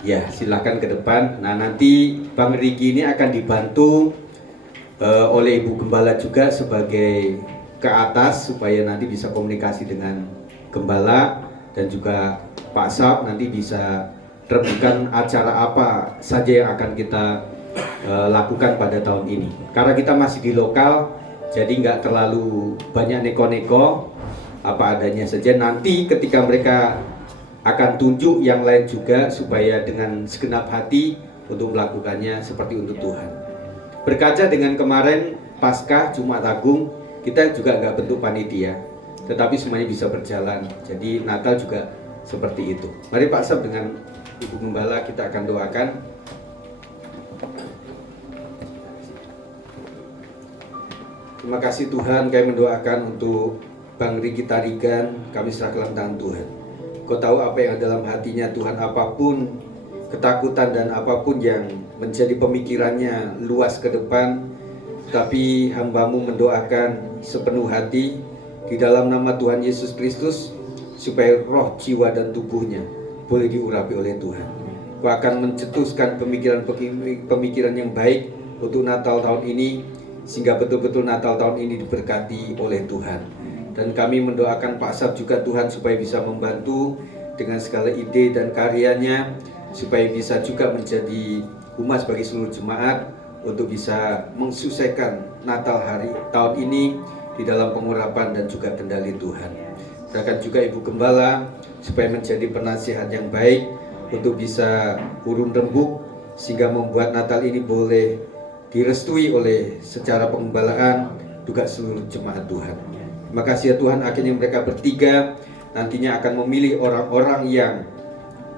Ya, silahkan ke depan. Nah, nanti Bang Riki ini akan dibantu oleh Ibu Gembala juga sebagai ke atas, supaya nanti bisa komunikasi dengan Gembala dan juga Pak Sab, nanti bisa rembukan acara apa saja yang akan kita lakukan pada tahun ini. Karena kita masih di lokal, jadi nggak terlalu banyak neko-neko, apa adanya saja. Nanti ketika mereka akan tunjuk yang lain juga, supaya dengan segenap hati untuk melakukannya seperti untuk Tuhan. Berkaca dengan kemarin Paskah Jumat Agung, kita juga nggak bentuk panitia, tetapi semuanya bisa berjalan. Jadi Natal juga seperti itu. Mari Pak Sab dengan Ibu Gembala kita akan doakan. Terima kasih Tuhan, kami mendoakan untuk Bang Riki Tarigan, kami serahkan tangan Tuhan. Kau tahu apa yang ada dalam hatinya Tuhan, apapun ketakutan dan apapun yang menjadi pemikirannya luas ke depan, tapi hamba-Mu mendoakan sepenuh hati di dalam nama Tuhan Yesus Kristus, supaya roh, jiwa, dan tubuhnya boleh diurapi oleh Tuhan. Kau akan mencetuskan pemikiran yang baik untuk Natal tahun ini, sehingga betul-betul Natal tahun ini diberkati oleh Tuhan. Dan kami mendoakan Pak Sab juga Tuhan, supaya bisa membantu dengan segala ide dan karyanya, supaya bisa juga menjadi humas bagi seluruh jemaat untuk bisa mensukseskan Natal hari tahun ini di dalam pengurapan dan juga kendali Tuhan. Serahkan juga Ibu Gembala supaya menjadi penasihat yang baik untuk bisa urun rembuk, sehingga membuat Natal ini boleh direstui oleh secara pengembalaan juga seluruh jemaat Tuhan. Terima kasih ya Tuhan, akhirnya mereka bertiga nantinya akan memilih orang-orang yang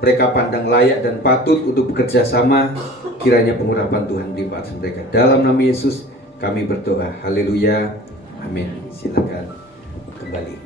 mereka pandang layak dan patut untuk bekerja sama. Kiranya pengurapan Tuhan melimpah atas mereka. Dalam nama Yesus kami berdoa. Haleluya. Amin. Silakan kembali.